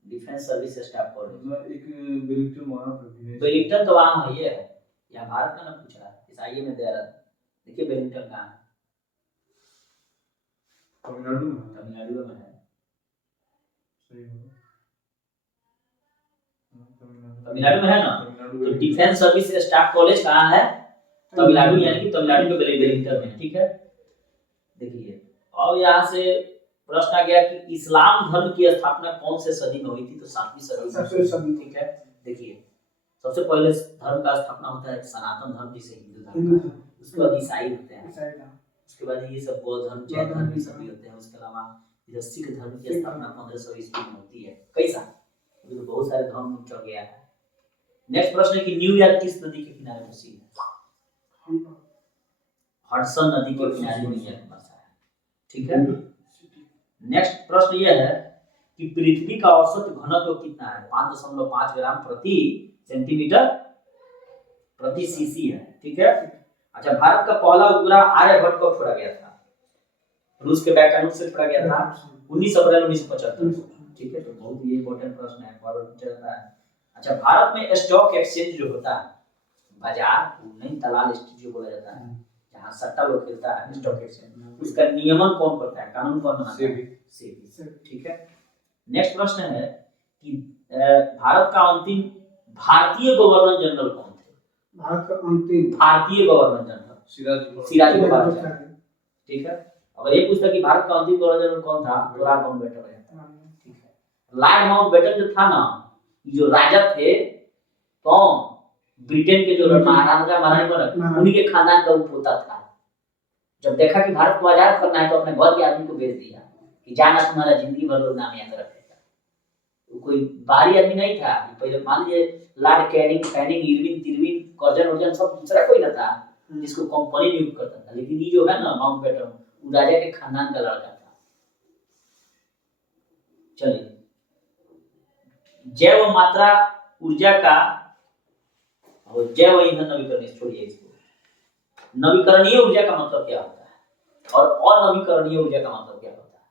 defence service staff college. एक वेलिंगटन तो वहां है, ये है। यहाँ भारत का ना पूछ रहा है, इस आईए में दे रहा है। देखिए वेलिंगटन कहाँ है? तमिलनाडु में तमिलनाडु में है। सही है। तमिलनाडु में है ना। तमिलनाडु तो डिफेंस सर्विस स्टाफ कॉलेज कहाँ है? तमिलनाडु, यानी कि तमिलनाडु के वेलिंगटन में। ठीक है, देखिए और यहाँ से प्रश्न आ गया कि इस्लाम धर्म की स्थापना कौन से सदी में हुई थी? तो 7वीं सदी में। ठीक है, देखिए सबसे पहले धर्म का स्थापना होता है सनातन धर्म, जिसे हिंदू धर्म, उसके बाद ईसाई होते हैं, उसके बाद ये सब बौद्ध धर्म, जैन धर्म, ये सब भी होते हैं। उसके अलावा इधर सिख धर्म की स्थापना 1500 ईस्वी में होती है। कैसा? अभी तो बहुत सारे धर्म चल गया है। नेक्स्ट प्रश्न है कि न्यूयॉर्क किस नदी के किनारे बसी है? हडसन नदी के किनारे न्यूयॉर्क बसा है। ठीक है, नेक्स्ट प्रश्न यह है कि पृथ्वी का औसत घनत्व कितना है? 5.5 ग्राम प्रति सेंटीमीटर प्रति सीसी है। ठीक है, अच्छा भारत का पहला उपग्रह आर्यभट्ट कब छोड़ा गया था? रूस के वैज्ञानिक से छोड़ा गया था 19 अप्रैल 1975। ठीक है, तो बहुत ही इंपॉर्टेंट प्रश्न है, फॉरवर्ड चलता है। अच्छा भारत में स्टॉक एक्सचेंज जो होता है, बाजार, नहीं दलाल स्टूडियो बोला जाता है, जहाँ सट्टा लोग खेलता है, स्टॉक एक्सचेंज, उसका नियमन कौन करता है? कानून कौन बनाता है? सेबी। ठीक है, नेक्स्ट प्रश्न है कि भारत का अंतिम भारतीय गवर्नर जनरल कौन थे? भारत का अंतिम भारतीय गवर्नर जनरल सिराज गोपालाचारी। ठीक है, अगर ये पूछता कि भारत का अंतिम गवर्नर जनरल कौन था, तो लॉर्ड माउंटबेटन है। ठीक है, लॉर्ड माउंटबेटन जो था ना, जो राजा थे, कौन? ब्रिटेन के जो महाराजा महारानी बने, उन्हीं के खानदान का पोता था। जब देखा कि भारत को आजाद करना है, तो अपने घर के आदमी को भेज दिया कि जाना, तुम्हारा जिंदगी भर लोग नाम याद रखेगा। तो कोई बाहरी आदमी नहीं था। पहले मान लीजिए लॉर्ड कैनिंग, इरविन, तिरविन, कर्जन वर्जन सब दूसरा कोई ना था जिसको कंपनी नियुक्त करता था, लेकिन ये जो है ना माउंटबेटन, वो राजा के खानदान का लड़का था। चलिए, जैव मात्रा ऊर्जा का और जैव ईंधन नवीकरणीय, छोड़िए इसको। नवीकरणीय ऊर्जा का मतलब क्या होता है और अनवीकरणीय ऊर्जा का मतलब क्या होता है?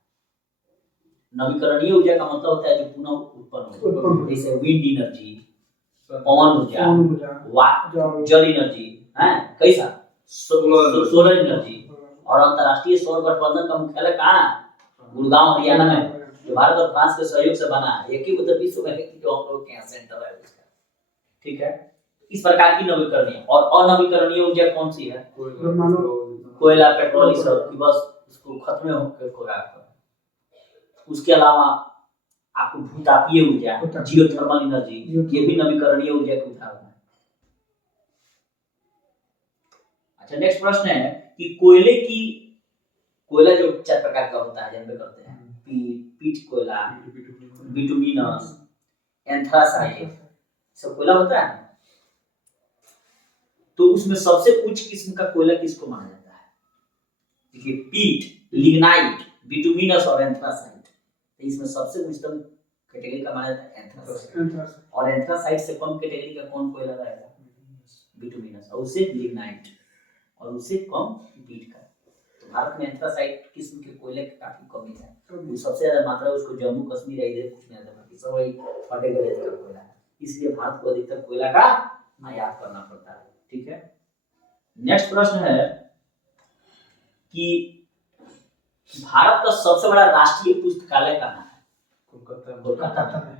नवीकरणीय ऊर्जा का मतलब होता है जो पुनः उत्पन्न हो, जैसे विंड एनर्जी, पवन ऊर्जा, जल एनर्जी है, कैसा सोलर एनर्जी। और अंतरराष्ट्रीय सौर गठबंधन का मुख्यालय कहाँ है? गुड़गांव हरियाणा में, जो भारत और फ्रांस के सहयोग से बना है। एक ही उत्तर विश्व में है कि जो हम लोग के यहाँ सेंटर है उसका। ठीक है, इस प्रकार की नवीकरणीय और अनवीकरणीय ऊर्जा कौन सी है? कोयला, पेट्रोल, इस सब की बस उसको खत्म होगा। उसके अलावा आपको भूतापीय ऊर्जा, जियोथर्मल एनर्जी, ये भी नवीकरणीय ऊर्जा के उदाहरण है। अच्छा नेक्स्ट प्रश्न है कि कोयला जो 4 प्रकार का होता है, जैसे करते हैं पीट कोयला, बिटुमिनस, एंथ्रासाइट, सब कोयला होता है। तो उसमें सबसे उच्च किस्म का कोयला किसको माना जाता है? देखिए पीट, लिग्नाइट, बिटुमिनस और एंथ्रासाइट। तो इसमें सबसे उच्चतम कैटेगरी का माना जाता है एंथ्रासाइट। और एंथ्रासाइट से कम कैटेगरी का कौन कोयला रहेगा? बिटुमिनस, और उससे लिग्नाइट, और उससे कम पीट का। तो भारत में एंथ्रासाइट किस्म के कोयले की काफी कमी है। तो सबसे ज्यादा मात्रा उसको जम्मू कश्मीर इधर कुछ नहीं आता, बाकी सब वही फटे गए का कोयला है। इसलिए भारत को अधिकतर कोयला का आयात करना पड़ता है। ठीक है, नेक्स्ट प्रश्न है कि भारत का सबसे बड़ा राष्ट्रीय पुस्तकालय कहाँ है? कोलकाता में।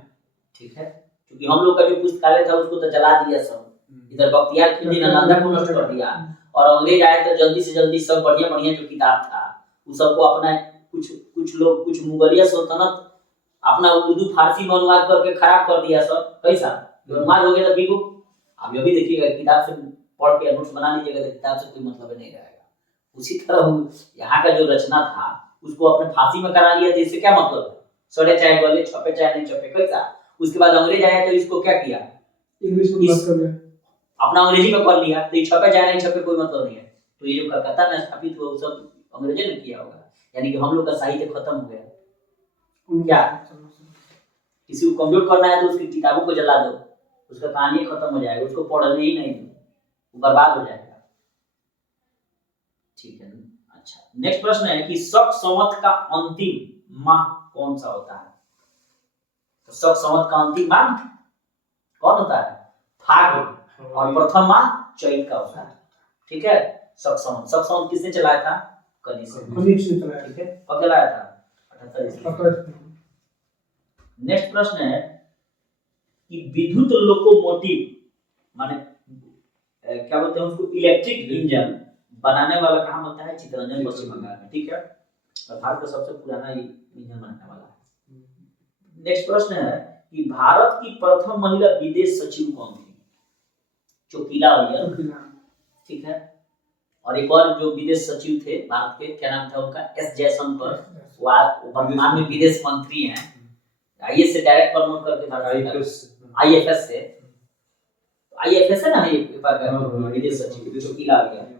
ठीक है, क्योंकि हम लोग का जो पुस्तकालय था उसको तो जला दिया सब, इधर बख्तियार खिलजी ने नालंदा को नष्ट कर दिया, और अंग्रेज आए तो जल्दी से जल्दी सब बढ़िया बढ़िया जो किताब था वो सबको अपना कुछ लोग, कुछ मुगलिया सल्तनत अपना उर्दू फारसी में अनुवाद करके खराब कर दिया सब। कैसा अनुवाद हो गया था बिल्कुल। आप ये भी देखिएगा, किताब से पढ़ के नोट्स बना लीजिएगा तो किताब से कोई मतलब नहीं रहेगा। उसी तरह यहाँ का जो रचना था उसको अपने फांसी में करा लिया, तो इससे क्या मतलब है? सड़े चाहे गले, छपे चाहे नहीं छपे, कैसा। उसके बाद अंग्रेज आया तो इसको क्या किया? इंग्लिश में बात कर रहे हैं, अपना अंग्रेजी में कर लिया, तो ये छपे चाहे नहीं छपे कोई मतलब नहीं है। तो ये जो कलकत्ता में स्थापित हुआ वो सब अंग्रेजों ने किया होगा, यानी कि हम लोग का साहित्य खत्म हो गया। क्या किसी को कमजोर करना है तो उसकी किताबों को जला दो, उसका कहानी खत्म हो जाएगा, उसको पढ़ने ही नहीं दो, वो बर्बाद हो जाएगा। ठीक है, अच्छा नेक्स्ट प्रश्न है कि शक संवत का अंतिम माह कौन सा होता है? तो शक संवत का अंतिम माह कौन होता है? फाल्गुन, और प्रथम माह चैत का होता है। ठीक है, शक संवत किसने चलाया था? कनिष्क ने चलाया। ठीक है, अकेला आया था 78 ईस्वी। 78 नेक्स्ट प्रश्न है कि विद्युत लोकोमोटिव माने क्या बोलते हैं उसको, इलेक्ट्रिक इंजन बनाने वाला कहाँ बनता है? चित्तरंजन, पश्चिम बंगाल में। ठीक है, और भारत का सबसे पुराना इंजन बनाने वाला है। नेक्स्ट प्रश्न है कि भारत की प्रथम महिला विदेश सचिव कौन थी? चोकीला अय्यर। ठीक है, और एक और जो विदेश सचिव थे भारत के, क्या नाम था उनका? एस जयशंकर। वो वर्तमान में विदेश मंत्री हैं। आईएएस से डायरेक्ट प्रमोट करके आईएफएस से, आईएफएस है ना विदेश सचिव चोकीला अय्यर।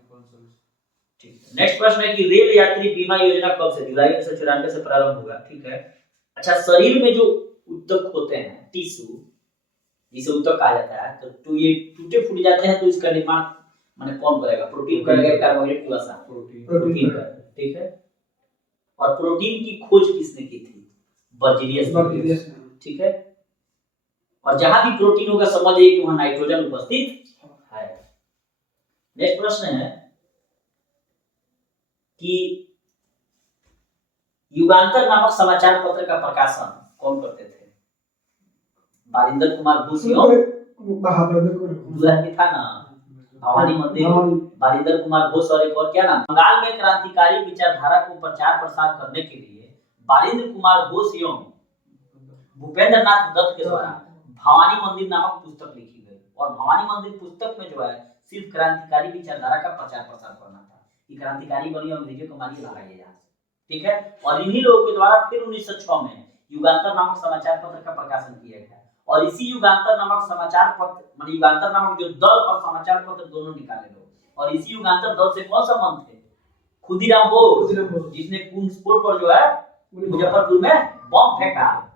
नेक्स्ट प्रश्न है कि रेल यात्री बीमा योजना कब से? जुलाई 1994 से प्रारंभ हुआ। ठीक है, अच्छा, शरीर में जो ऊतक होते हैं, टिश्यू जिसे ऊतक कहा जाता है, तो ये टूटे फूट जाते हैं तो इसका निर्माण माने कौन करेगा? प्रोटीन करेगा, कार्बोहाइड्रेट की वसा? प्रोटीन करेगा। ठीक है, और प्रोटीन की खोज किसने की थी? बर्जीलियस। ठीक है, और जहां भी प्रोटीन होगा समझिए कि वहां नाइट्रोजन उपस्थित है। नेक्स्ट प्रश्न है कि युगांतर नामक समाचार पत्र का प्रकाशन कौन करते थे? बारिंदर कुमार घोष था ना, भवानी मंदिर, बारिंदर कुमार घोष, और एक और क्या नाम? बंगाल में क्रांतिकारी विचारधारा को प्रचार प्रसार करने के लिए बारिंदर कुमार घोष एवं भूपेंद्र नाथ दत्त के द्वारा भवानी मंदिर नामक पुस्तक लिखी गई। और भवानी मंदिर पुस्तक में जो है सिर्फ क्रांतिकारी विचारधारा का प्रचार प्रसार करना था कि क्रांतिकारी बनी अंग्रेजों को मारिए, भगाइए यहाँ से। ठीक है, और इन्हीं लोगों के द्वारा फिर 1906 में युगांतर नामक समाचार पत्र का प्रकाशन किया गया। और इसी युगांतर नामक समाचार पत्र माने युगांतर नामक जो दल और समाचार पत्र दोनों निकाले लोग, और इसी युगांतर दल से कौन संबंध थे? खुदीराम बोस, जिसने कुंभस्फोट पर जो है मुजफ्फरपुर में बम फेंका,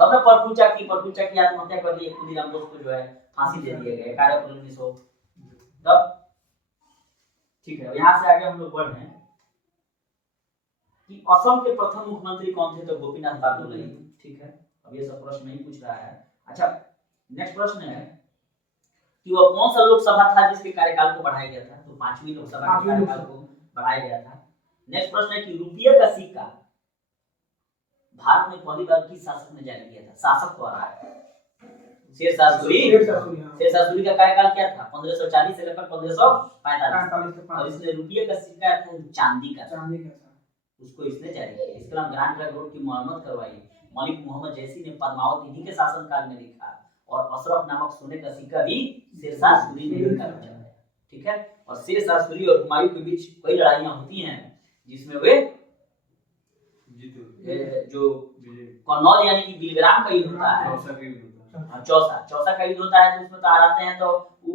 तब में परपूचा की आत्महत्या कर ली। खुदीराम बोस को जो है फांसी दे दिया गया, कार्यप्रल 1900 तब। ठीक है, यहाँ से आगे हम लोग बढ़ रहे हैं कि असम के प्रथम मुख्यमंत्री कौन थे? तो गोपीनाथ बारदोलाई। ठीक है, अब ये सब प्रश्न नहीं पूछ रहा है। अच्छा, नेक्स्ट प्रश्न है कि वह कौन सा लोकसभा था जिसके कार्यकाल को बढ़ाया गया था? तो 5वीं लोकसभा के कार्यकाल को बढ़ाया गया था। नेक्स्ट प्रश्न है कि रुपये का सिक्का भारत में पहली बार किस शासक ने जारी किया था? शासक को आ रहा है शेरशाह सूरी का कार्यकाल क्या था? 1540 से लेकर 1545, और इसने रुपये का सिक्का था चांदी का, उसको इसने जारी किया। इसके अलावा ग्रांड ट्रंक रोड की मरम्मत करवाई। मलिक मोहम्मद जैसी ने पद्मावत इन्हीं के शासनकाल में लिखा, और अशरफ नामक सोने का सिक्का भी शेरशाह सूरी ने लिखा। ठीक है, और शेरशाह सूरी और हुमायूं के बीच कई लड़ाइयां होती हैं जिसमें वे जो कन्नौज यानी कि बिलग्राम का युद्ध होता है, चौसा का युद्ध होता है, तो उसमें तो हराते हैं तो वो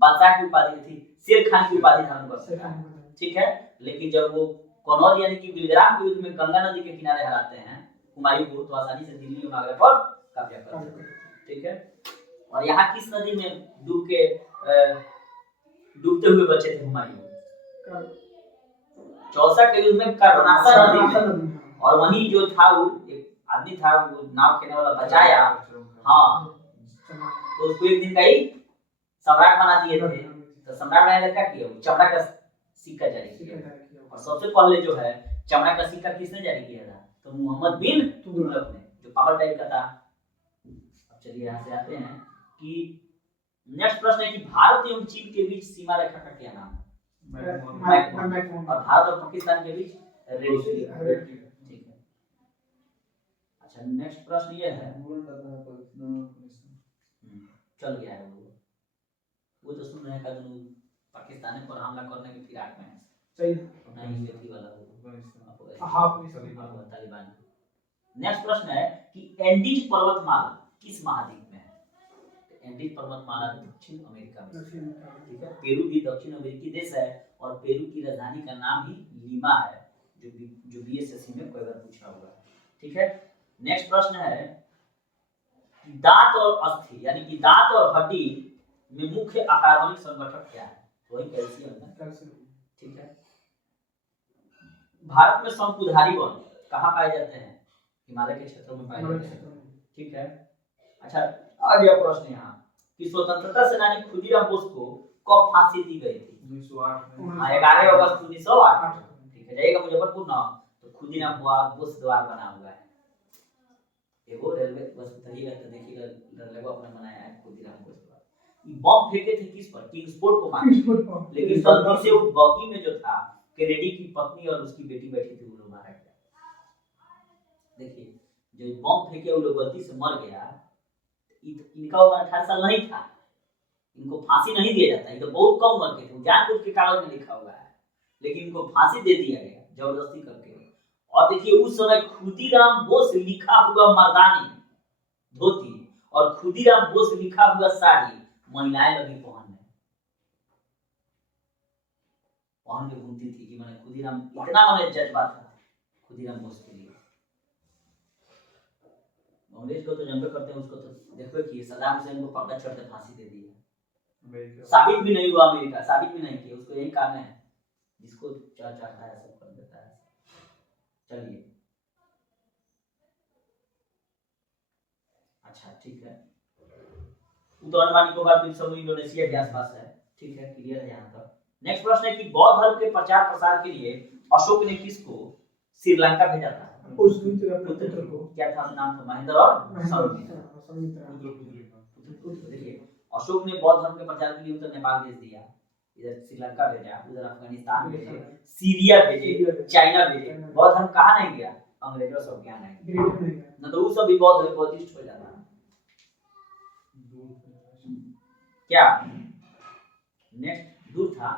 बादशाह की उपाधि थी, शेर खान की उपाधि धारण कर सकता है। ठीक है, लेकिन जब वो कन्नौज यानी कि बिलग्राम के युद्ध में गंगा नदी के किनारे हराते हैं हुमायूं को, तो आसानी से दिल्ली और आगरा पर कब्जा कर सकते हैं। ठीक है, और यहाँ किस नदी में डूबते हुए बचे थे हुमायूं? चौसा के युद्ध में कर्नासा नदी में, और वहीं जो था वो एक आदमी था, वो नाव खेलने वाला बचाया, हाँ, तो उसको एक दिन का ही सम्राट बना दिए थे। तो सम्राट ने क्या किया? चमड़ा का सिक्का जारी किया। और सबसे पहले जो है चमड़ा का सिक्का किसने जारी किया था? तो मोहम्मद बिन तुगलक ने, जो पागल टाइप का था। अब चलिए यहाँ से आते हैं कि नेक्स्ट प्रश्न है कि भारत एवं चीन के बीच सीमा रेखा का क्या नाम है? और भारत और पाकिस्तान के बीच रेड। ठीक है, अच्छा, नेक्स्ट प्रश्न ये है, चल गया है वो तो सुन रहे हैं कि पाकिस्तान पर हमला करने के फिराक में है, सही नहीं ये वाला तालिबान। नेक्स्ट प्रश्न है कि एंडीज पर्वतमाला किस महाद्वीप में है? एंडीज पर्वतमाला दक्षिण अमेरिका में। ठीक है, पेरू भी दक्षिण अमेरिकी देश है, और पेरू की राजधानी का नाम ही लीमा है, जो बीएसएससी में कई बार पूछा हुआ है। ठीक है, नेक्स्ट प्रश्न है दांत और अस्थि यानी कि दांत और हड्डी में मुख्य अकार्बनिक संगठक क्या है? वही कैल्शियम है। ठीक है, भारत में शंकुधारी वन कहाँ पाए जाते हैं? हिमालय के क्षेत्रों में पाए जाते हैं। ठीक है, अच्छा, अगला प्रश्न यहाँ कि स्वतंत्रता सेनानी खुदीराम बोस को कब फांसी दी गई थी? 1908 में। हाँ 11 अगस्त 1908। ठीक है, जाइएगा मुजफ्फरपुर ना तो खुदीराम बोस द्वार बना हुआ है, एगो रेलवे बस उतरिएगा तो देखिएगा रेलवे अपना बनाया है खुदीराम बोस द्वार। ये बम फेंके थे किस पर? किंग्सफोर्ड को मारने, लेकिन गलती से वो बगी में जो था केनेडी की पत्नी और उसकी बेटी बैठी थी, वो लोग मारा गया। देखिए जो बम फेंके वो लोग गलती से मर गया, इनका उम्र 18 साल नहीं था, इनको फांसी नहीं दिया जाता, ये तो बहुत कम उम्र के थे, जानबूझ के कागज में लिखा हुआ है, लेकिन इनको फांसी दे दिया गया जबरदस्ती करके। और देखिए उस समय खुदीराम बोस लिखा हुआ मर्दानी धोती और खुदीराम बोस लिखा हुआ साड़ी महिलाएं लगी पहन के घूमती थी कि मैंने खुदीराम, इतना मैंने जज्बा था खुदीराम बोस के लिए। अंग्रेज को तो जंग करते हैं, उसको तो देखो कि सदाम हुसैन को पकड़ा चढ़ते फांसी दे दी है, साबित भी नहीं हुआ, अमेरिका साबित भी नहीं किया, उसको यही कारण है जिसको चाहता है सब कर देता है। चलिए अच्छा ठीक है, उत्तर अंडमान निकोबार द्वीप समूह इंडोनेशिया के आसपास है। ठीक है, क्लियर है यहाँ तक। नेक्स्ट प्रश्न है कि बौद्ध धर्म के प्रचार प्रसार के लिए अशोक ने किसको श्रीलंका भेजा था? पुत्र को। क्या था नाम? था महेंद्र और संमित्रा। देखिए अशोक ने बौद्ध धर्म के प्रचार के लिए उत्तर नेपाल भेज दिया, इधर श्रीलंका भेजा, उधर अफगानिस्तान भेजे, सीरिया भेजे, चाइना भेजे। बौद्ध धर्म कहाँ नहीं गया? अंग्रेजों सब ज्ञान है न, तो वो सब भी बौद्ध बौद्धिस्ट हो जाता क्या। नेक्स्ट दूर था,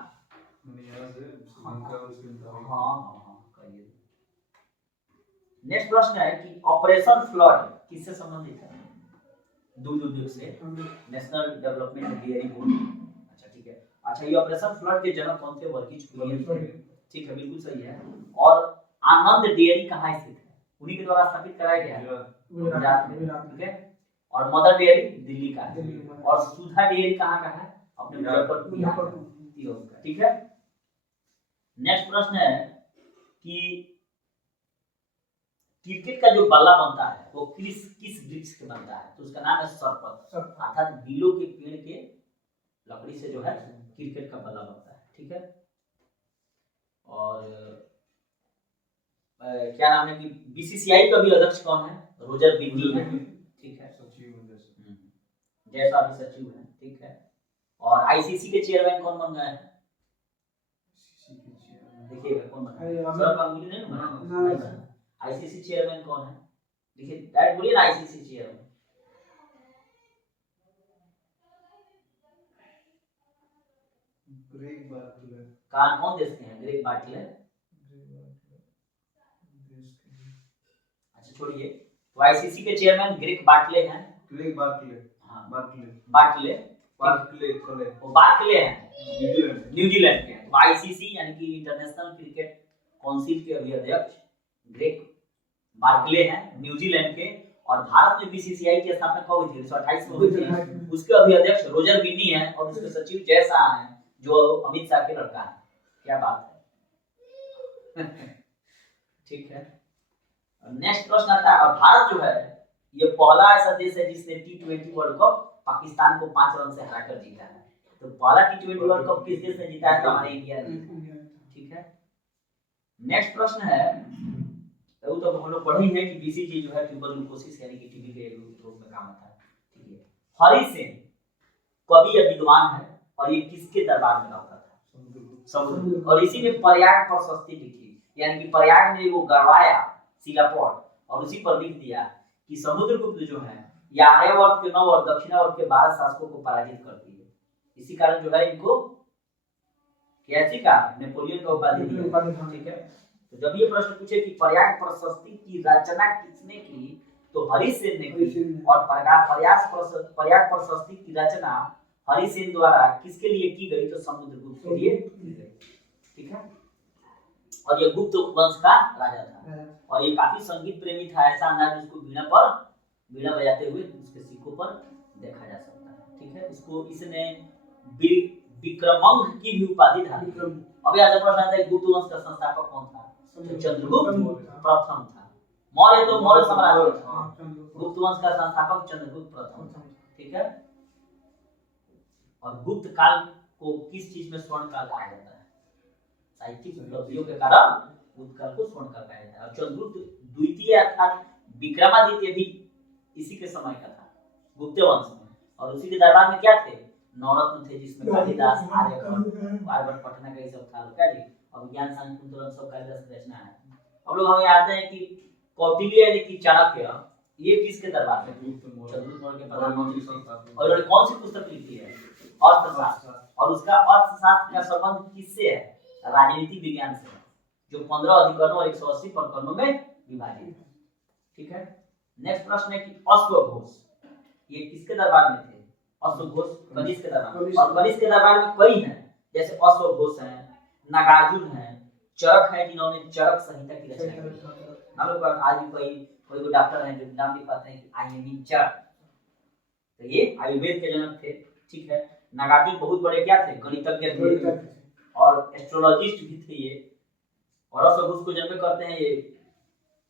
नेक्स्ट प्रश्न है कि ऑपरेशन फ्लड किससे संबंधित है? दूध उद्योग से, नेशनल डेवलपमेंट डेयरी बोर्ड। अच्छा ठीक है, अच्छा ये ऑपरेशन फ्लड के जनक कौन थे? वर्गीज कुरियन। ठीक है, बिल्कुल सही है। और आनंद डेयरी कहाँ स्थित है? उन्हीं के द्वारा स्थापित कराया गया है, गुजरात में। ठीक है, और मदर डेयरी दिल्ली का है, और सुधा डेयरी कहाँ का है? अपने मुजफ्फरपुर। ठीक है, नेक्स्ट प्रश्न है कि क्रिकेट का जो बल्ला बनता है वो किस वृक्ष के बनता है? तो उसका नाम है सरपत, अर्थात बीलो के पेड़ के लकड़ी से जो है क्रिकेट का बल्ला बनता है। ठीक है, और क्या नाम है कि बीसीसीआई का भी अध्यक्ष कौन है? रोजर बिन्नी है। ठीक है, जैसा अभी सचिव है। ठीक है, और आईसीसी के चेयरमैन कौन बन गए हैं? देखिए कौन बना? सौरभ गांगुली नहीं बना। आईसीसी चेयरमैन कौन है? देखिए डायरेक्ट बोलिए ना, आईसीसी चेयरमैन। Greg Bartlett. कौन देश के हैं ग्रेग बार्टलेट? अच्छा छोड़िए, तो आईसीसी के चेयरमैन ग्रेग बार्टले हैं। ग्रेग बार्टले, हाँ बार्कले हैं, न्यूजीलैंड के हैं। तो आईसीसी यानी कि इंटरनेशनल क्रिकेट काउंसिल के अभी अध्यक्ष ग्रेग बार्कले हैं, न्यूजीलैंड के। और भारत में बीसीसीआई की स्थापना कब हुई थी? 1928 में हुई थी। उसके अभी अध्यक्ष रोजर बिन्नी है और उसके सचिव जय शाह हैं, जो अमित शाह के लड़का है। क्या बात है। ठीक है, नेक्स्ट प्रश्न आता है, और भारत जो है ये पहला ऐसा देश है जिसने T20 वर्ल्ड कप पाकिस्तान को 5 रन से हराकर जीता है। तो पहला T20 वर्ल्ड कप किस देश ने जीता है? तो हमारे इंडिया ने। ठीक है, नेक्स्ट प्रश्न है, तो हम लोग पढ़े हैं कि बीसीजी जो है ट्यूबरकुलोसिस यानी कि टीबी के रोग में काम आता है। ठीक है, हरि सेन कवि या विद्वान है और ये किसके दरबार में रहता था? समुद्र। और इसी ने प्रयाग प्रशस्ति लिखी, यानी कि प्रयाग ने वो गड़वाया शिलापट और उसी पर लिख दिया कि समुद्रगुप्त जो है ये आर्यावर्त के 9 और दक्षिणावर्त के 12 शासकों को पराजित करती है। इसी कारण जो है इनको कैसी का नेपोलियन का उपाधि दिया। ठीक है, तो जब ये प्रश्न पूछे कि प्रयाग प्रशस्ति की रचना किसने की, तो हरिसेन ने की। और प्रयाग प्रशस्ति की रचना हरिसेन द्वारा किसके लिए की गई? तो समुद्रगुप्त के लिए की गई। ठीक है, और ये गुप्त वंश का राजा था और ये काफी संगीत प्रेमी था। ऐसा अंदाज उसको बीड़ा बजाते हुए उसके सिक्कों पर देखा जा सकता है। ठीक है, इसने विक्रमंग की भी उपाधि धारण की। अब यहाँ से प्रश्न आता है गुप्त वंश का संस्थापक कौन था? तो चंद्रगुप्त प्रथम था। मौर्य तो मौर्य साम्राज्य था, गुप्त वंश का संस्थापक चंद्रगुप्त प्रथम। ठीक है, और गुप्त काल को किस चीज में स्वर्ण काल कहा जाता है? साहित्यिक उपलब्धियों के कारण उत्कल को स्वर्ण काल कहा जाता है। और चंद्रगुप्त द्वितीय अर्थात विक्रमादित्य भी इसी के समय का था, गुप्त वंश में। और उसी के दरबार में क्या थे? नवरत्न थे, जिसमें कालिदास, आर्यभट्ट, पटना का ये सब था क्या जी। और विज्ञान शाकुंतलम सब कालिदास की रचना है। अब लोग हमें आते हैं कि कौटिल्य यानी कि चाणक्य, ये किसके दरबार में थे? चंद्रगुप्त मौर्य के प्रधानमंत्री थे। और उन्होंने कौन सी पुस्तक लिखी है? अर्थशास्त्र। और उसका अर्थशास्त्र का संबंध किससे है? राजनीति विज्ञान से, जो 15 अधिकरणों और 180 प्रकरणों में विभाजित है। ठीक है। नेक्स्ट प्रश्न है कि अश्वघोष ये किसके दरबार में थे? अश्वघोष कनिष्क के दरबार में। और कनिष्क के दरबार में कई हैं, जैसे अश्वघोष हैं, नागार्जुन हैं, चरक हैं, जिन्होंने चरक संहिता की रचना की। हम लोग आज भी कोई डॉक्टर हैं जो नाम लिख पाते हैं कि आई एम इन चरक, तो ये आयुर्वेद के जनक थे। ठीक है। नागार्जुन बहुत बड़े क्या थे? गणितज्ञ थे और एस्ट्रोलॉजिस्ट भी थे ये। और अश्वघोष को जन्म करते हैं ये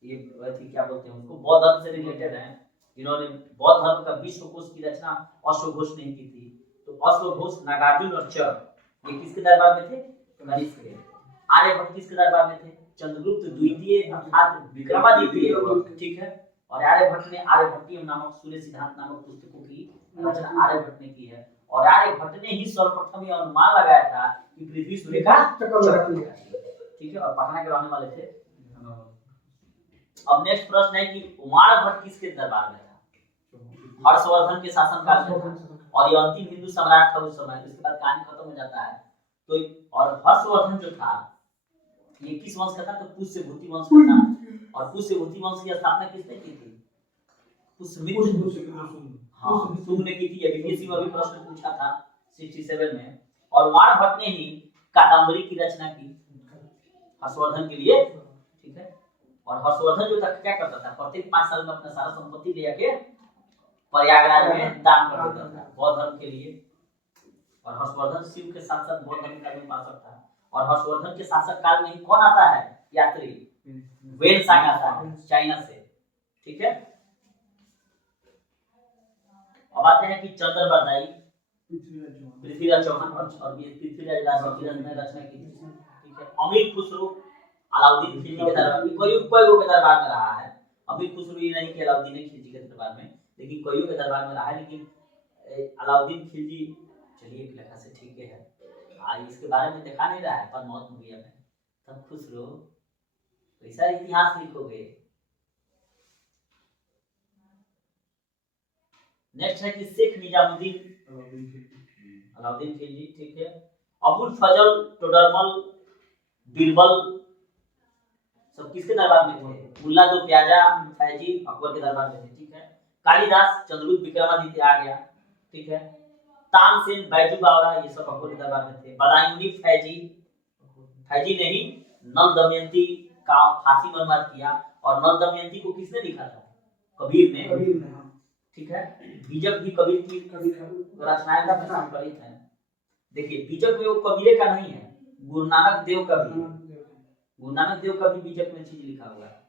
क्या बोलते हैं उसको, बौद्ध धर्म से रिलेटेड हैं, जिन्होंने बौद्ध धर्म का विश्वकोश की रचना अश्वघोष ने की थी। तो अश्वघोष, नागार्जुन और चरक ये किसके दरबार में थे? कनिष्क के। आर्यभट्ट किसके दरबार में थे? चंद्रगुप्त द्वितीय अर्थात विक्रमादित्य। ठीक है। और आर्यभट्ट ने आर्यभट्टियम नामक सूर्य सिद्धांत नामक पुस्तकों की रचना आर्यभट्ट ने की है। और आर्यभट्ट ने ही सर्वप्रथम यह अनुमान लगाया था कि पृथ्वी सूर्य का चक्कर है। ठीक है। और पटना के रहने वाले थे। अब नेक्स्ट प्रश्न है कि वाणभट्ट किसके दरबार में था? हर्षवर्धन के शासनकाल में था। और ये अंतिम हिंदू सम्राट था उस समय। इसके बाद कहानी खत्म हो जाता है। तो और हर्षवर्धन जो था ये किस वंश का था? तो पुष्यभूति वंश का था। और पुष्यभूति वंश की स्थापना किसने की थी? हाँ, शुंग ने की थी। बीपीएससी में भी प्रश्न पूछा था 67 में। और वाणभट्ट ने ही कादम्बरी की रचना की हर्षवर्धन के लिए। ठीक है। और हर्षवर्धन जो था क्या करता था? प्रत्येक 5 साल में अपना सारा संपत्ति ले आके प्रयागराज में दान कर देता था बौद्ध धर्म के लिए। और हर्षवर्धन शिव के साथ साथ बौद्ध धर्म का भी उपासक था। और हर्षवर्धन के शासक काल में ही कौन आता है? यात्री वेनसांग आता है चाइना से। ठीक है। अब आते हैं कि चंद्रबरदाई, पृथ्वीराज चौहान और पृथ्वीराज राजवंशी की रचना की। ठीक है। अमीर खुसरो अलाउद्दीन खिलजी के दरबार में, कईयों के दरबार में रहा है। अमीर खुसरो ये नहीं कि अलाउद्दीन खिलजी के दरबार में, लेकिन कईयों के दरबार में रहा है। लेकिन अलाउद्दीन खिलजी, चलिए एक लेखा से ठीक है, इसके बारे में देखा नहीं रहा है पर मौत मूविया में। तब खुसरो कैसा इतिहास लिखोगे? नेक्स्ट है कि शेख निजामुद्दीन अलाउद्दीन खिलजी। ठीक है। अबुल फजल टोडरमल बीरबल सब किसके दरबार में थे? मुल्ला दो प्याजा फैजी अकबर के दरबार में थे। ठीक है। कालिदास, चंद्रगुप्त विक्रमादित्य आ गया। ठीक है। तानसेन, बैजू बावरा ये सब अकबर के दरबार में थे। बदायूंनी फैजी ने ही नल दमयंती का फांसी मनवाद किया। और नल दमयंती को किसने लिखा था? कबीर ने। ठीक है। बीजक भी कबीर की रचनाएं में संकलित है। देखिए बीजक में वो कबीर का नहीं है, गुरु नानक देव का भी है। गुरु नानक देव का भी बीजक में चीज लिखा हुआ है।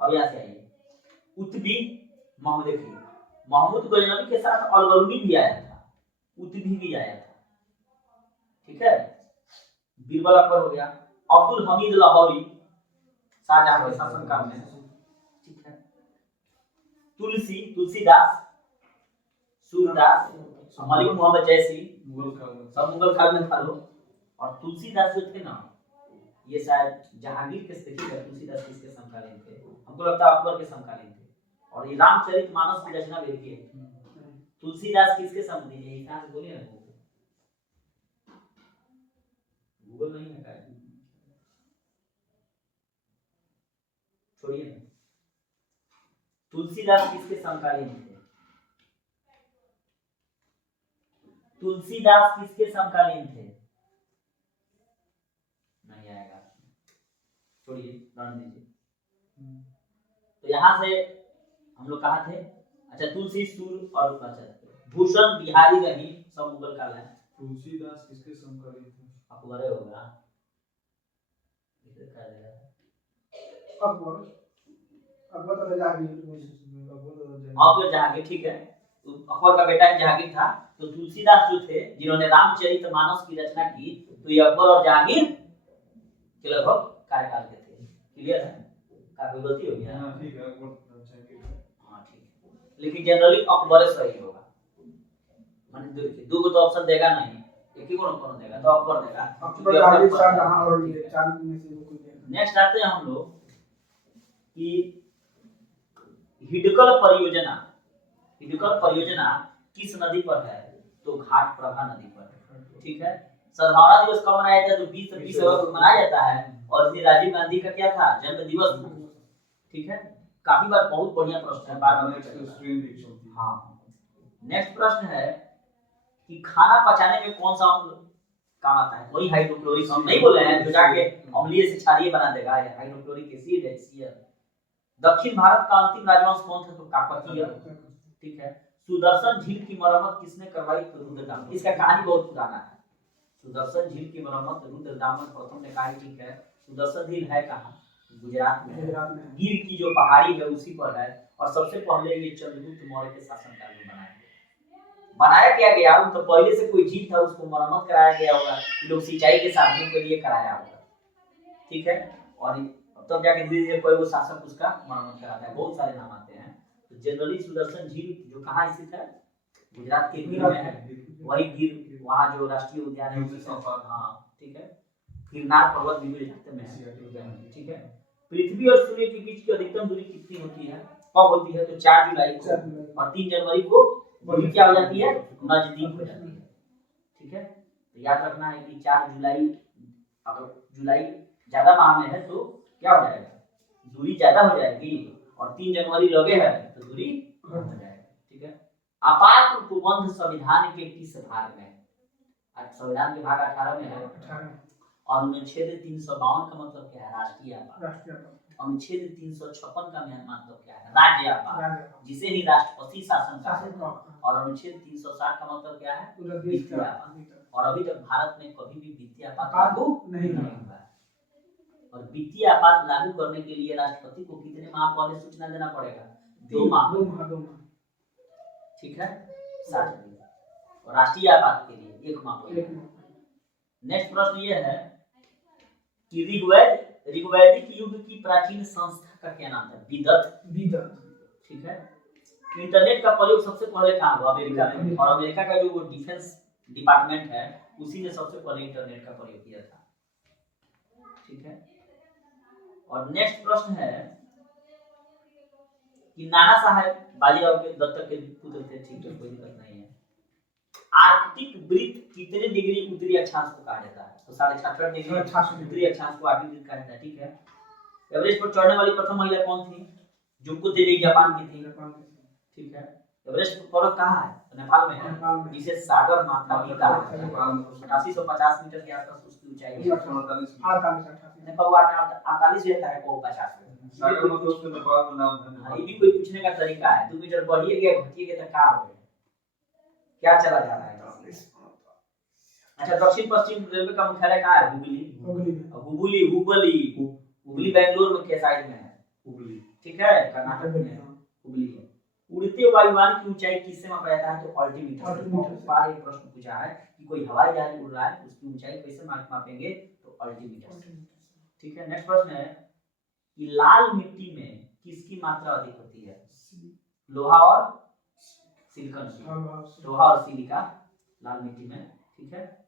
अब यहाँ से आइए उत्बी महमूद गजनवी के साथ अलबरूनी भी आया था, उत्बी भी आया था। ठीक है। बीरबल अकबर हो गया। अब्दुल हमीद लाहौरी शाहजहां के शासनकाल में। ठीक है। तुलसीदास, सूरदास, मलिक मोहम्मद जैसी सब मुगल काल में था लोग। और तुलसीदास जो थे ना, ये शायद जहांगीर के देखिएगा तुलसीदास किसके समकालीन थे? हमको लगता है अकबर के समकालीन थे। और ये रामचरितमानस की रचना भी देखिए, तुलसीदास किसके समकालीन है? इतिहास बोलिए ना, गूगल नहीं है क्या? छोड़िए ना। तुलसीदास किसके समकालीन थे? तुलसीदास किसके समकालीन थे? नहीं आएगा, छोड़िए, रहने दीजिए। तो यहाँ से हम लोग कहाँ थे? अच्छा, तुलसी सूर और भूषण बिहारी रही सब मुगल काल है। तुलसीदास किसके समकालीन थे? अकबर होगा। अकबर जहांगीर, ठीक है। अकबर का बेटा जहांगीर था, तो तुलसीदास जो थे जिन्होंने रामचरितमानस की रचना की, तो ये अकबर और जहांगीर के लगभग कार्यकाल के थे। क्लियर है? काफी गलती हो गया। हाँ ठीक है, अकबर अच्छा है। हाँ ठीक है, लेकिन जनरली अकबर सही होगा। माने दो को तो ऑप्शन देगा नहीं, एक ही कौन देगा, तो अकबर देगा। अकबर जहांगीर शाहजहां और ये चार में से कोई देगा। नेक्स्ट आते हैं हम लोग कि हिडकल परियोजना किस नदी पर है, तो घाट प्रभा नदी पर है। ठीक है। सद्भावना दिवस कब मनाया जाता है, तो 20 अगस्त को मनाया जाता है, और ये राजीव गांधी का क्या था, जन्म दिवस था। ठीक है। काफी बार बहुत बढ़िया प्रश्न है, बार बार। हाँ। नेक्स्ट प्रश्न है कि खाना पचाने में कौन सा अम्ल काम आता है, वही हाइड्रोक्लोरिक अम्ल नहीं बोले हैं जो जाके अम्लीय से क्षारीय बना देगा, हाइड्रोक्लोरिक एसिड है HCl। दक्षिण भारत का अंतिम राजवंश कौन था, तो काकतीय। ठीक है। सुदर्शन झील की मरम्मत किसने करवाई, तो रुद्रदामन। इसका कहानी बहुत पुराना है। सुदर्शन झील की मरम्मत रुद्रदामन प्रथम ने कहा। ठीक है। सुदर्शन झील है कहाँ, गुजरात में, गिर की जो पहाड़ी है उसी पर है, और सबसे पहले ये चंद्रगुप्त मौर्य के शासनकाल में बनाया क्या गया, तो पहले से कोई झील था उसको मरम्मत कराया गया होगा, लोग सिंचाई के साधनों के लिए कराया होगा। ठीक है। और तब जाके धीरे धीरे कोई वो शासक उसका मरम्मत कराता है। बहुत सारे नाम आते हैं। तो जनरली सुदर्शन झील जो कहाँ स्थित है, गुजरात के गिर में है। वही गिर, वहाँ जो राष्ट्रीय उद्यान है। हाँ ठीक है। गिरनार पर्वत भी में है। ठीक है। पृथ्वी और सूर्य के बीच की अधिकतम दूरी कितनी होती है, कब होती है, तो 4 जुलाई को, और 3 जनवरी को दूरी क्या हो जाती है, नजदीक हो जाती है। ठीक है। तो याद रखना है कि 4 जुलाई, अगर जुलाई ज्यादा माह में है तो क्या हो जाएगा, दूरी ज्यादा हो जाएगी, और 3 जनवरी लगे है तो दूरी हो जाएगा। ठीक है। आपात उपबंध संविधान के किस भाग में, संविधान के भाग 18 में है, और अनुच्छेद 352 का मतलब क्या है, राष्ट्रीय आपात। अनुच्छेद 356 का मतलब क्या है, राज्य आपात, जिसे ही राष्ट्रपति शासन का। और अनुच्छेद 360 का मतलब क्या है, वित्तीय आपात। और अभी तक भारत में कभी भी वित्तीय आपात लागू नहीं हुआ है। और वित्तीय आपात लागू करने के लिए राष्ट्रपति को कितने माह पहले सूचना देना पड़ेगा, 2 माह। ठीक है। 60 दिन। और राष्ट्रीय आपात के लिए 1 माह पहले। नेक्स्ट प्रश्न ये है कि ऋग्वैदिक युग की प्राचीन संस्था का क्या नाम था, विदत। ठीक है। इंटरनेट का प्रयोग सबसे पहले कहाँ हुआ, अमेरिका में, और अमेरिका का जो डिफेंस डिपार्टमेंट है उसी ने सबसे पहले इंटरनेट का प्रयोग किया था। ठीक है। और नेक्स्ट प्रश्न है कि नाना साहेब बाजीराव के दत्तक के पुत्र थे। ठीक है, कोई दिक्कत नहीं है। आर्कटिक वृत्त कितने डिग्री उत्तरी अक्षांश को कहा जाता है, तो 66.5 डिग्री उत्तरी अक्षांश को आर्कटिक वृत्त कहा जाता है। ठीक है। एवरेस्ट पर चढ़ने वाली प्रथम महिला कौन थी, जुको देवी, जापान की थी। ठीक है। एवरेस्ट पर्वत कहाँ है, तो नेपाल में है, जिसे सागर माथा भी कहा जाता है। 8850 मीटर के आसपास उसकी ऊंचाई है। 48 रहता है को 50 में। सागर मतलब उसके नेपाल में नाम है। हां, ये भी कोई पूछने का तरीका है। 2 मीटर बढ़िएगा घटिएगा तो क्या होगा, क्या चला जा रहा है। अच्छा, दक्षिण पश्चिम रेलवे का मुख्यालय कहाँ है, हुबली बेंगलुरु में के साइड में है हुबली। ठीक है, कर्नाटक में हुबली है। उड़ते वायुयान की ऊंचाई किससे मापा जाता है, तो अल्टीमीटर से। बार एक प्रश्न पूछा है कि कोई हवाई जहाज उड़ रहा है उसकी ऊंचाई कैसे मापेंगे, तो अल्टीमीटर से। ठीक है। नेक्स्ट प्रश्न है कि लाल मिट्टी में किसकी मात्रा अधिक होती है, लोहा और सिलिकॉन, लोहा और सिलिका लाल मिट्टी में। ठीक है।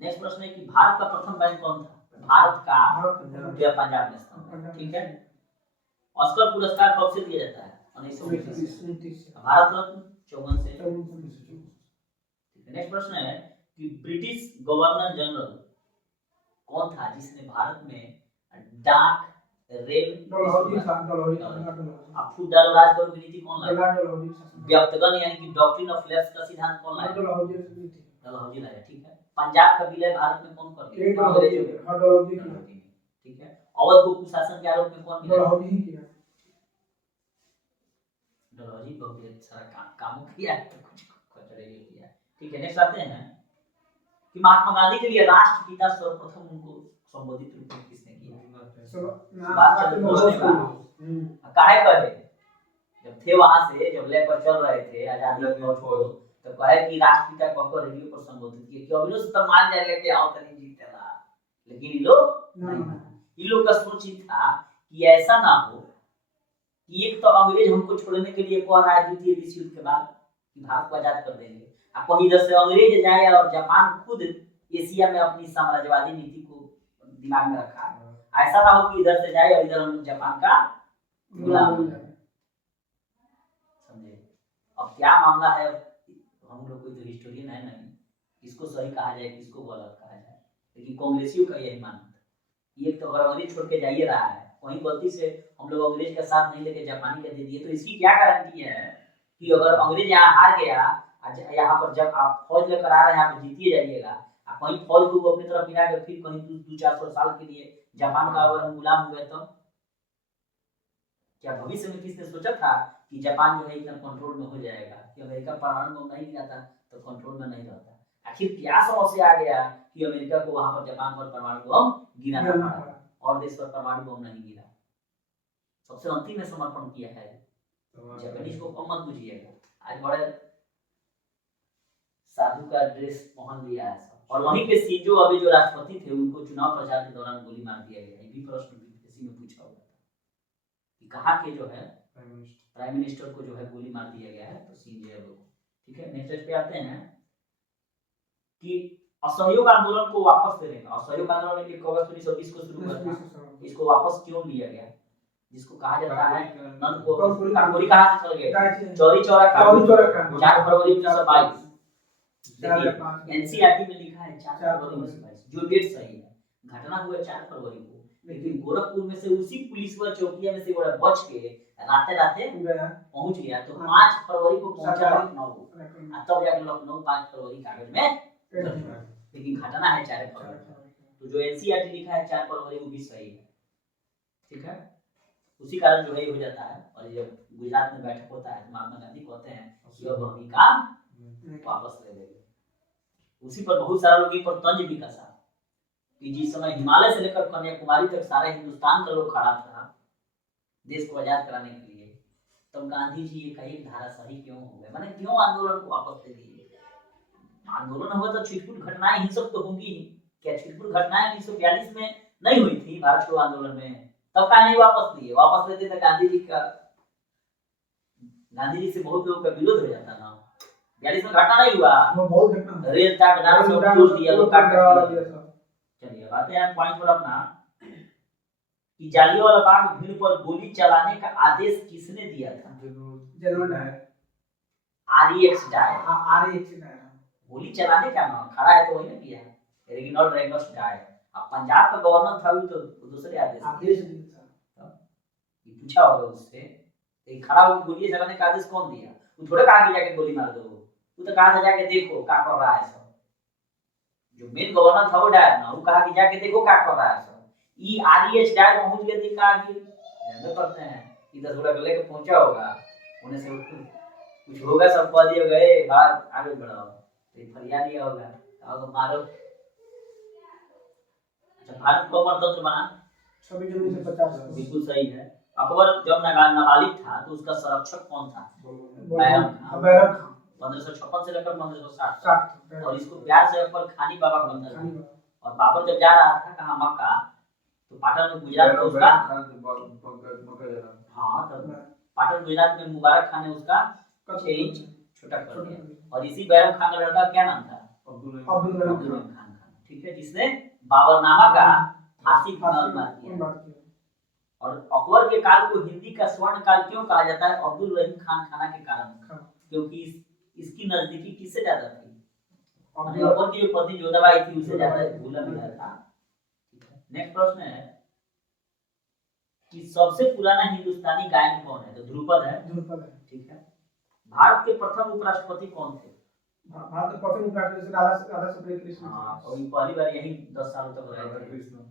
नेक्स्ट प्रश्न है कि भारत का प्रथम बैंक कौन था, भारत का पंजाब नेशनल। ठीक है। ऑस्कर पुरस्कार कब से दिया जाता है, 1929। भारत रत्न 54 से। नेक्स्ट प्रश्न है कि ब्रिटिश गवर्नर जनरल कौन था जिसने भारत में डाक, रेल, फुटबॉल राजकोर की नीति कौन लाया, व्यक्तगण यानी कि डॉक्ट्रिन ऑफ लेफ्ट का सिद्धांत कौन लाया, डलहौजी लाया। ठीक है। पंजाब का विलय भारत में कौन कर दिया, ठीक है। अवध को कुशासन के आरोप में कौन मिला, डलहौजी को भी सारा काम किया, कुछ कचरे किया। ठीक है। नेक्स्ट आते हैं कि महात्मा गांधी के लिए राष्ट्रपिता सर्वप्रथम उनको संबोधित रूप में किसने किया, सुभाष चंद्र बोस ने कहा। काहे कहे, जब थे वहां से, जब लेकर चल रहे थे आजादी की फौज को, तो कहे कि राष्ट्रपिता कहकर रेडियो पर संबोधित किए कि अभी से मान जाए लेके आओ तनी जीतेला, लेकिन ये लोग नहीं माने। इन लोग का सोच ही था कि ऐसा ना हो कि एक तो अंग्रेज हमको छोड़ने के लिए कह रहा है द्वितीय विश्व युद्ध के बाद कि भारत को आजाद कर देंगे, और कहीं इधर से अंग्रेज जाए और जापान खुद एशिया में अपनी साम्राज्यवादी नीति को दिमाग में रखा है, ऐसा ना हो कि इधर से जाए और इधर हम जापान का गुलाम हो जाए। समझे? अब क्या मामला है, हम लोग कोई तो हिस्टोरियन है नहीं, किसको सही कहा जाए किसको गलत कहा जाए, लेकिन कांग्रेसियों का यही मानना था। ये तो अगर अंग्रेज छोड़ के जाइए रहा है, वहीं गलती से हम लोग अंग्रेज का साथ नहीं लेके जापानी का दे दिए, तो इसकी क्या गारंटी है कि अगर अंग्रेज यहाँ हार गया, यहाँ पर जब आप फौज लेकर आ रहे हैं यहाँ पे जीतिए जाइएगा, कहीं फौज को अपनी तरफ मिला के फिर कहीं 200-400 साल के लिए जापान का अगर हम गुलाम हुए, तो क्या भविष्य में किसने सोचा था कि जापान जो है इतना कंट्रोल में हो जाएगा, कि अमेरिका परमाणु बम नहीं गिरा था तो कंट्रोल में नहीं रहता। आखिर क्या समस्या आ गया कि अमेरिका को वहां पर जापान पर परमाणु बम गिराना पड़ा और देश पर परमाणु बम नहीं गिरा? सबसे अंतिम में समर्पण किया है जापानीज को, कम मत बुझिएगा। आज बड़े साधु का ड्रेस पहन लिया है सब, और वहीं के शिंजो अबे जो राष्ट्रपति थे उनको चुनाव प्रचार के दौरान गोली मार दिया गया। ये भी प्रश्न बीपीएससी में पूछा हुआ था कि कहाँ के जो है प्राइम मिनिस्टर को जो है गोली मार दिया गया है, तो शिंजो अबे को। ठीक है, नेक्स्ट पे आते हैं कि असहयोग आंदोलन को वापस ले लेना। असहयोग आंदोलन के अगस्त 1920 को शुरू हुआ था, इसको वापस क्यों लिया गया, जिसको कहा जाता है नंद को काकोरी कहां से चल गए, चौरी चौरा 4 फरवरी 1922। एनसीईआरटी में लिखा है 4 फरवरी 1922, जो डेट सही है। घटना हुआ 4 फरवरी को, लेकिन गोरखपुर में से उसी पुलिस व चौकिया में से बड़ा बच के राते राते पहुंच गया, तो 5 फरवरी को पहुंचा लखनऊ, तब जाके लखनऊ 5 फरवरी कागज में, लेकिन घटना है 4 फरवरी। तो जो एनसीईआरटी लिखा है 4 फरवरी वो भी सही है। ठीक है, उसी कारण जो है हो जाता है। और जब गुजरात में बैठक होता है तो महात्मा गांधी कहते हैं कि अब हम काम वापस ले लेंगे। उसी पर बहुत सारा लोग पर तंज भी कसा कि जिस समय हिमालय से लेकर कन्याकुमारी तक सारे हिंदुस्तान का लोग खड़ा था देश को आजाद कराने के लिए, तब गांधी जी का एक धारा सही क्यों हो गए, माने क्यों आंदोलन को वापस ले लिए? आंदोलन हुआ तो छिटपुट घटनाएं हिंसक तो होंगी, क्या छिटपुट घटनाएं 1942 में नहीं हुई थी भारत छोड़ो आंदोलन में? तब का नहीं वापस लिए? वापस लेते तो गांधी जी से बहुत लोगों का विरोध हो जाता ना। 42 में घटना नहीं हुआ, बहुत घटना, रेल तक बनारस में तोड़ दिया लोग काट दिया। चलिए आते हैं पॉइंट पर अपना कि जालियांवाला बाग भीड़ पर गोली चलाने का आदेश किसने दिया था? General Dyer, REX Dyer. गोली चलाने का ना खड़ा है तो वही ना किया, रेजिनाल्ड रेगस डायर। अब पंजाब का गवर्नर था वो तो दूसरे आदेश दिया, ये पूछा होगा उससे, तो खड़ा होकर गोली चलाने का आदेश कौन दिया? वो थोड़ा कहा कि जाके गोली मार दो, वो तो कहा था जाके देखो क्या कर रहा है सब। जो मेन गवर्नर था वो डायर ना, वो कहा कि जाके देखो क्या कर रहा है सब। ई आरईएच डायर पहुंच गए थे, कहा कि जानते करते हैं इधर थोड़ा लेके पहुंचा होगा, उन्हें से कुछ होगा, सब कह दिए गए बात आगे बढ़ाओ, तो फरियाद दिया होगा तो मारो। अच्छा, भारत को गणतंत्र बना 26 जनवरी से 50, बिल्कुल सही है। अकबर जब नाबालिग था तो उसका संरक्षक कौन था? बैरम खान। 1556 से लेकर 1560, और इसको प्यार से अकबर खानी बाबा कहता था। और बाबर जब जा रहा था कहाँ, मक्का, तो पाटन में गुजरात में उसका, हाँ तो पाटन गुजरात में मुबारक खान ने उसका 6 इंच छोटा कर दिया। और इसी बैरम खान का लड़का क्या नाम था? अब्दुल रहीम खान। ठीक है, जिसने बाबरनामा का फांसी मार दिया। और अकबर के काल को हिंदी का स्वर्ण काल क्यों कहा जाता है? अब्दुल रहीम खान खाना के कारण, क्योंकि इसकी नजदीकी किससे ज्यादा थी? अकबर की जो पत्नी जोधाबाई थी उससे ज्यादा भूला मिला था। नेक्स्ट प्रश्न है कि सबसे पुराना हिंदुस्तानी गायक कौन है? तो ध्रुपद है। ठीक है, भारत के प्रथम उपराष्ट्रपति कौन थे? भारत के प्रथम उपराष्ट्रपति राधा सुब्रह कृष्ण। हाँ, और पहली बार यही 10 सालों तक रहे थे।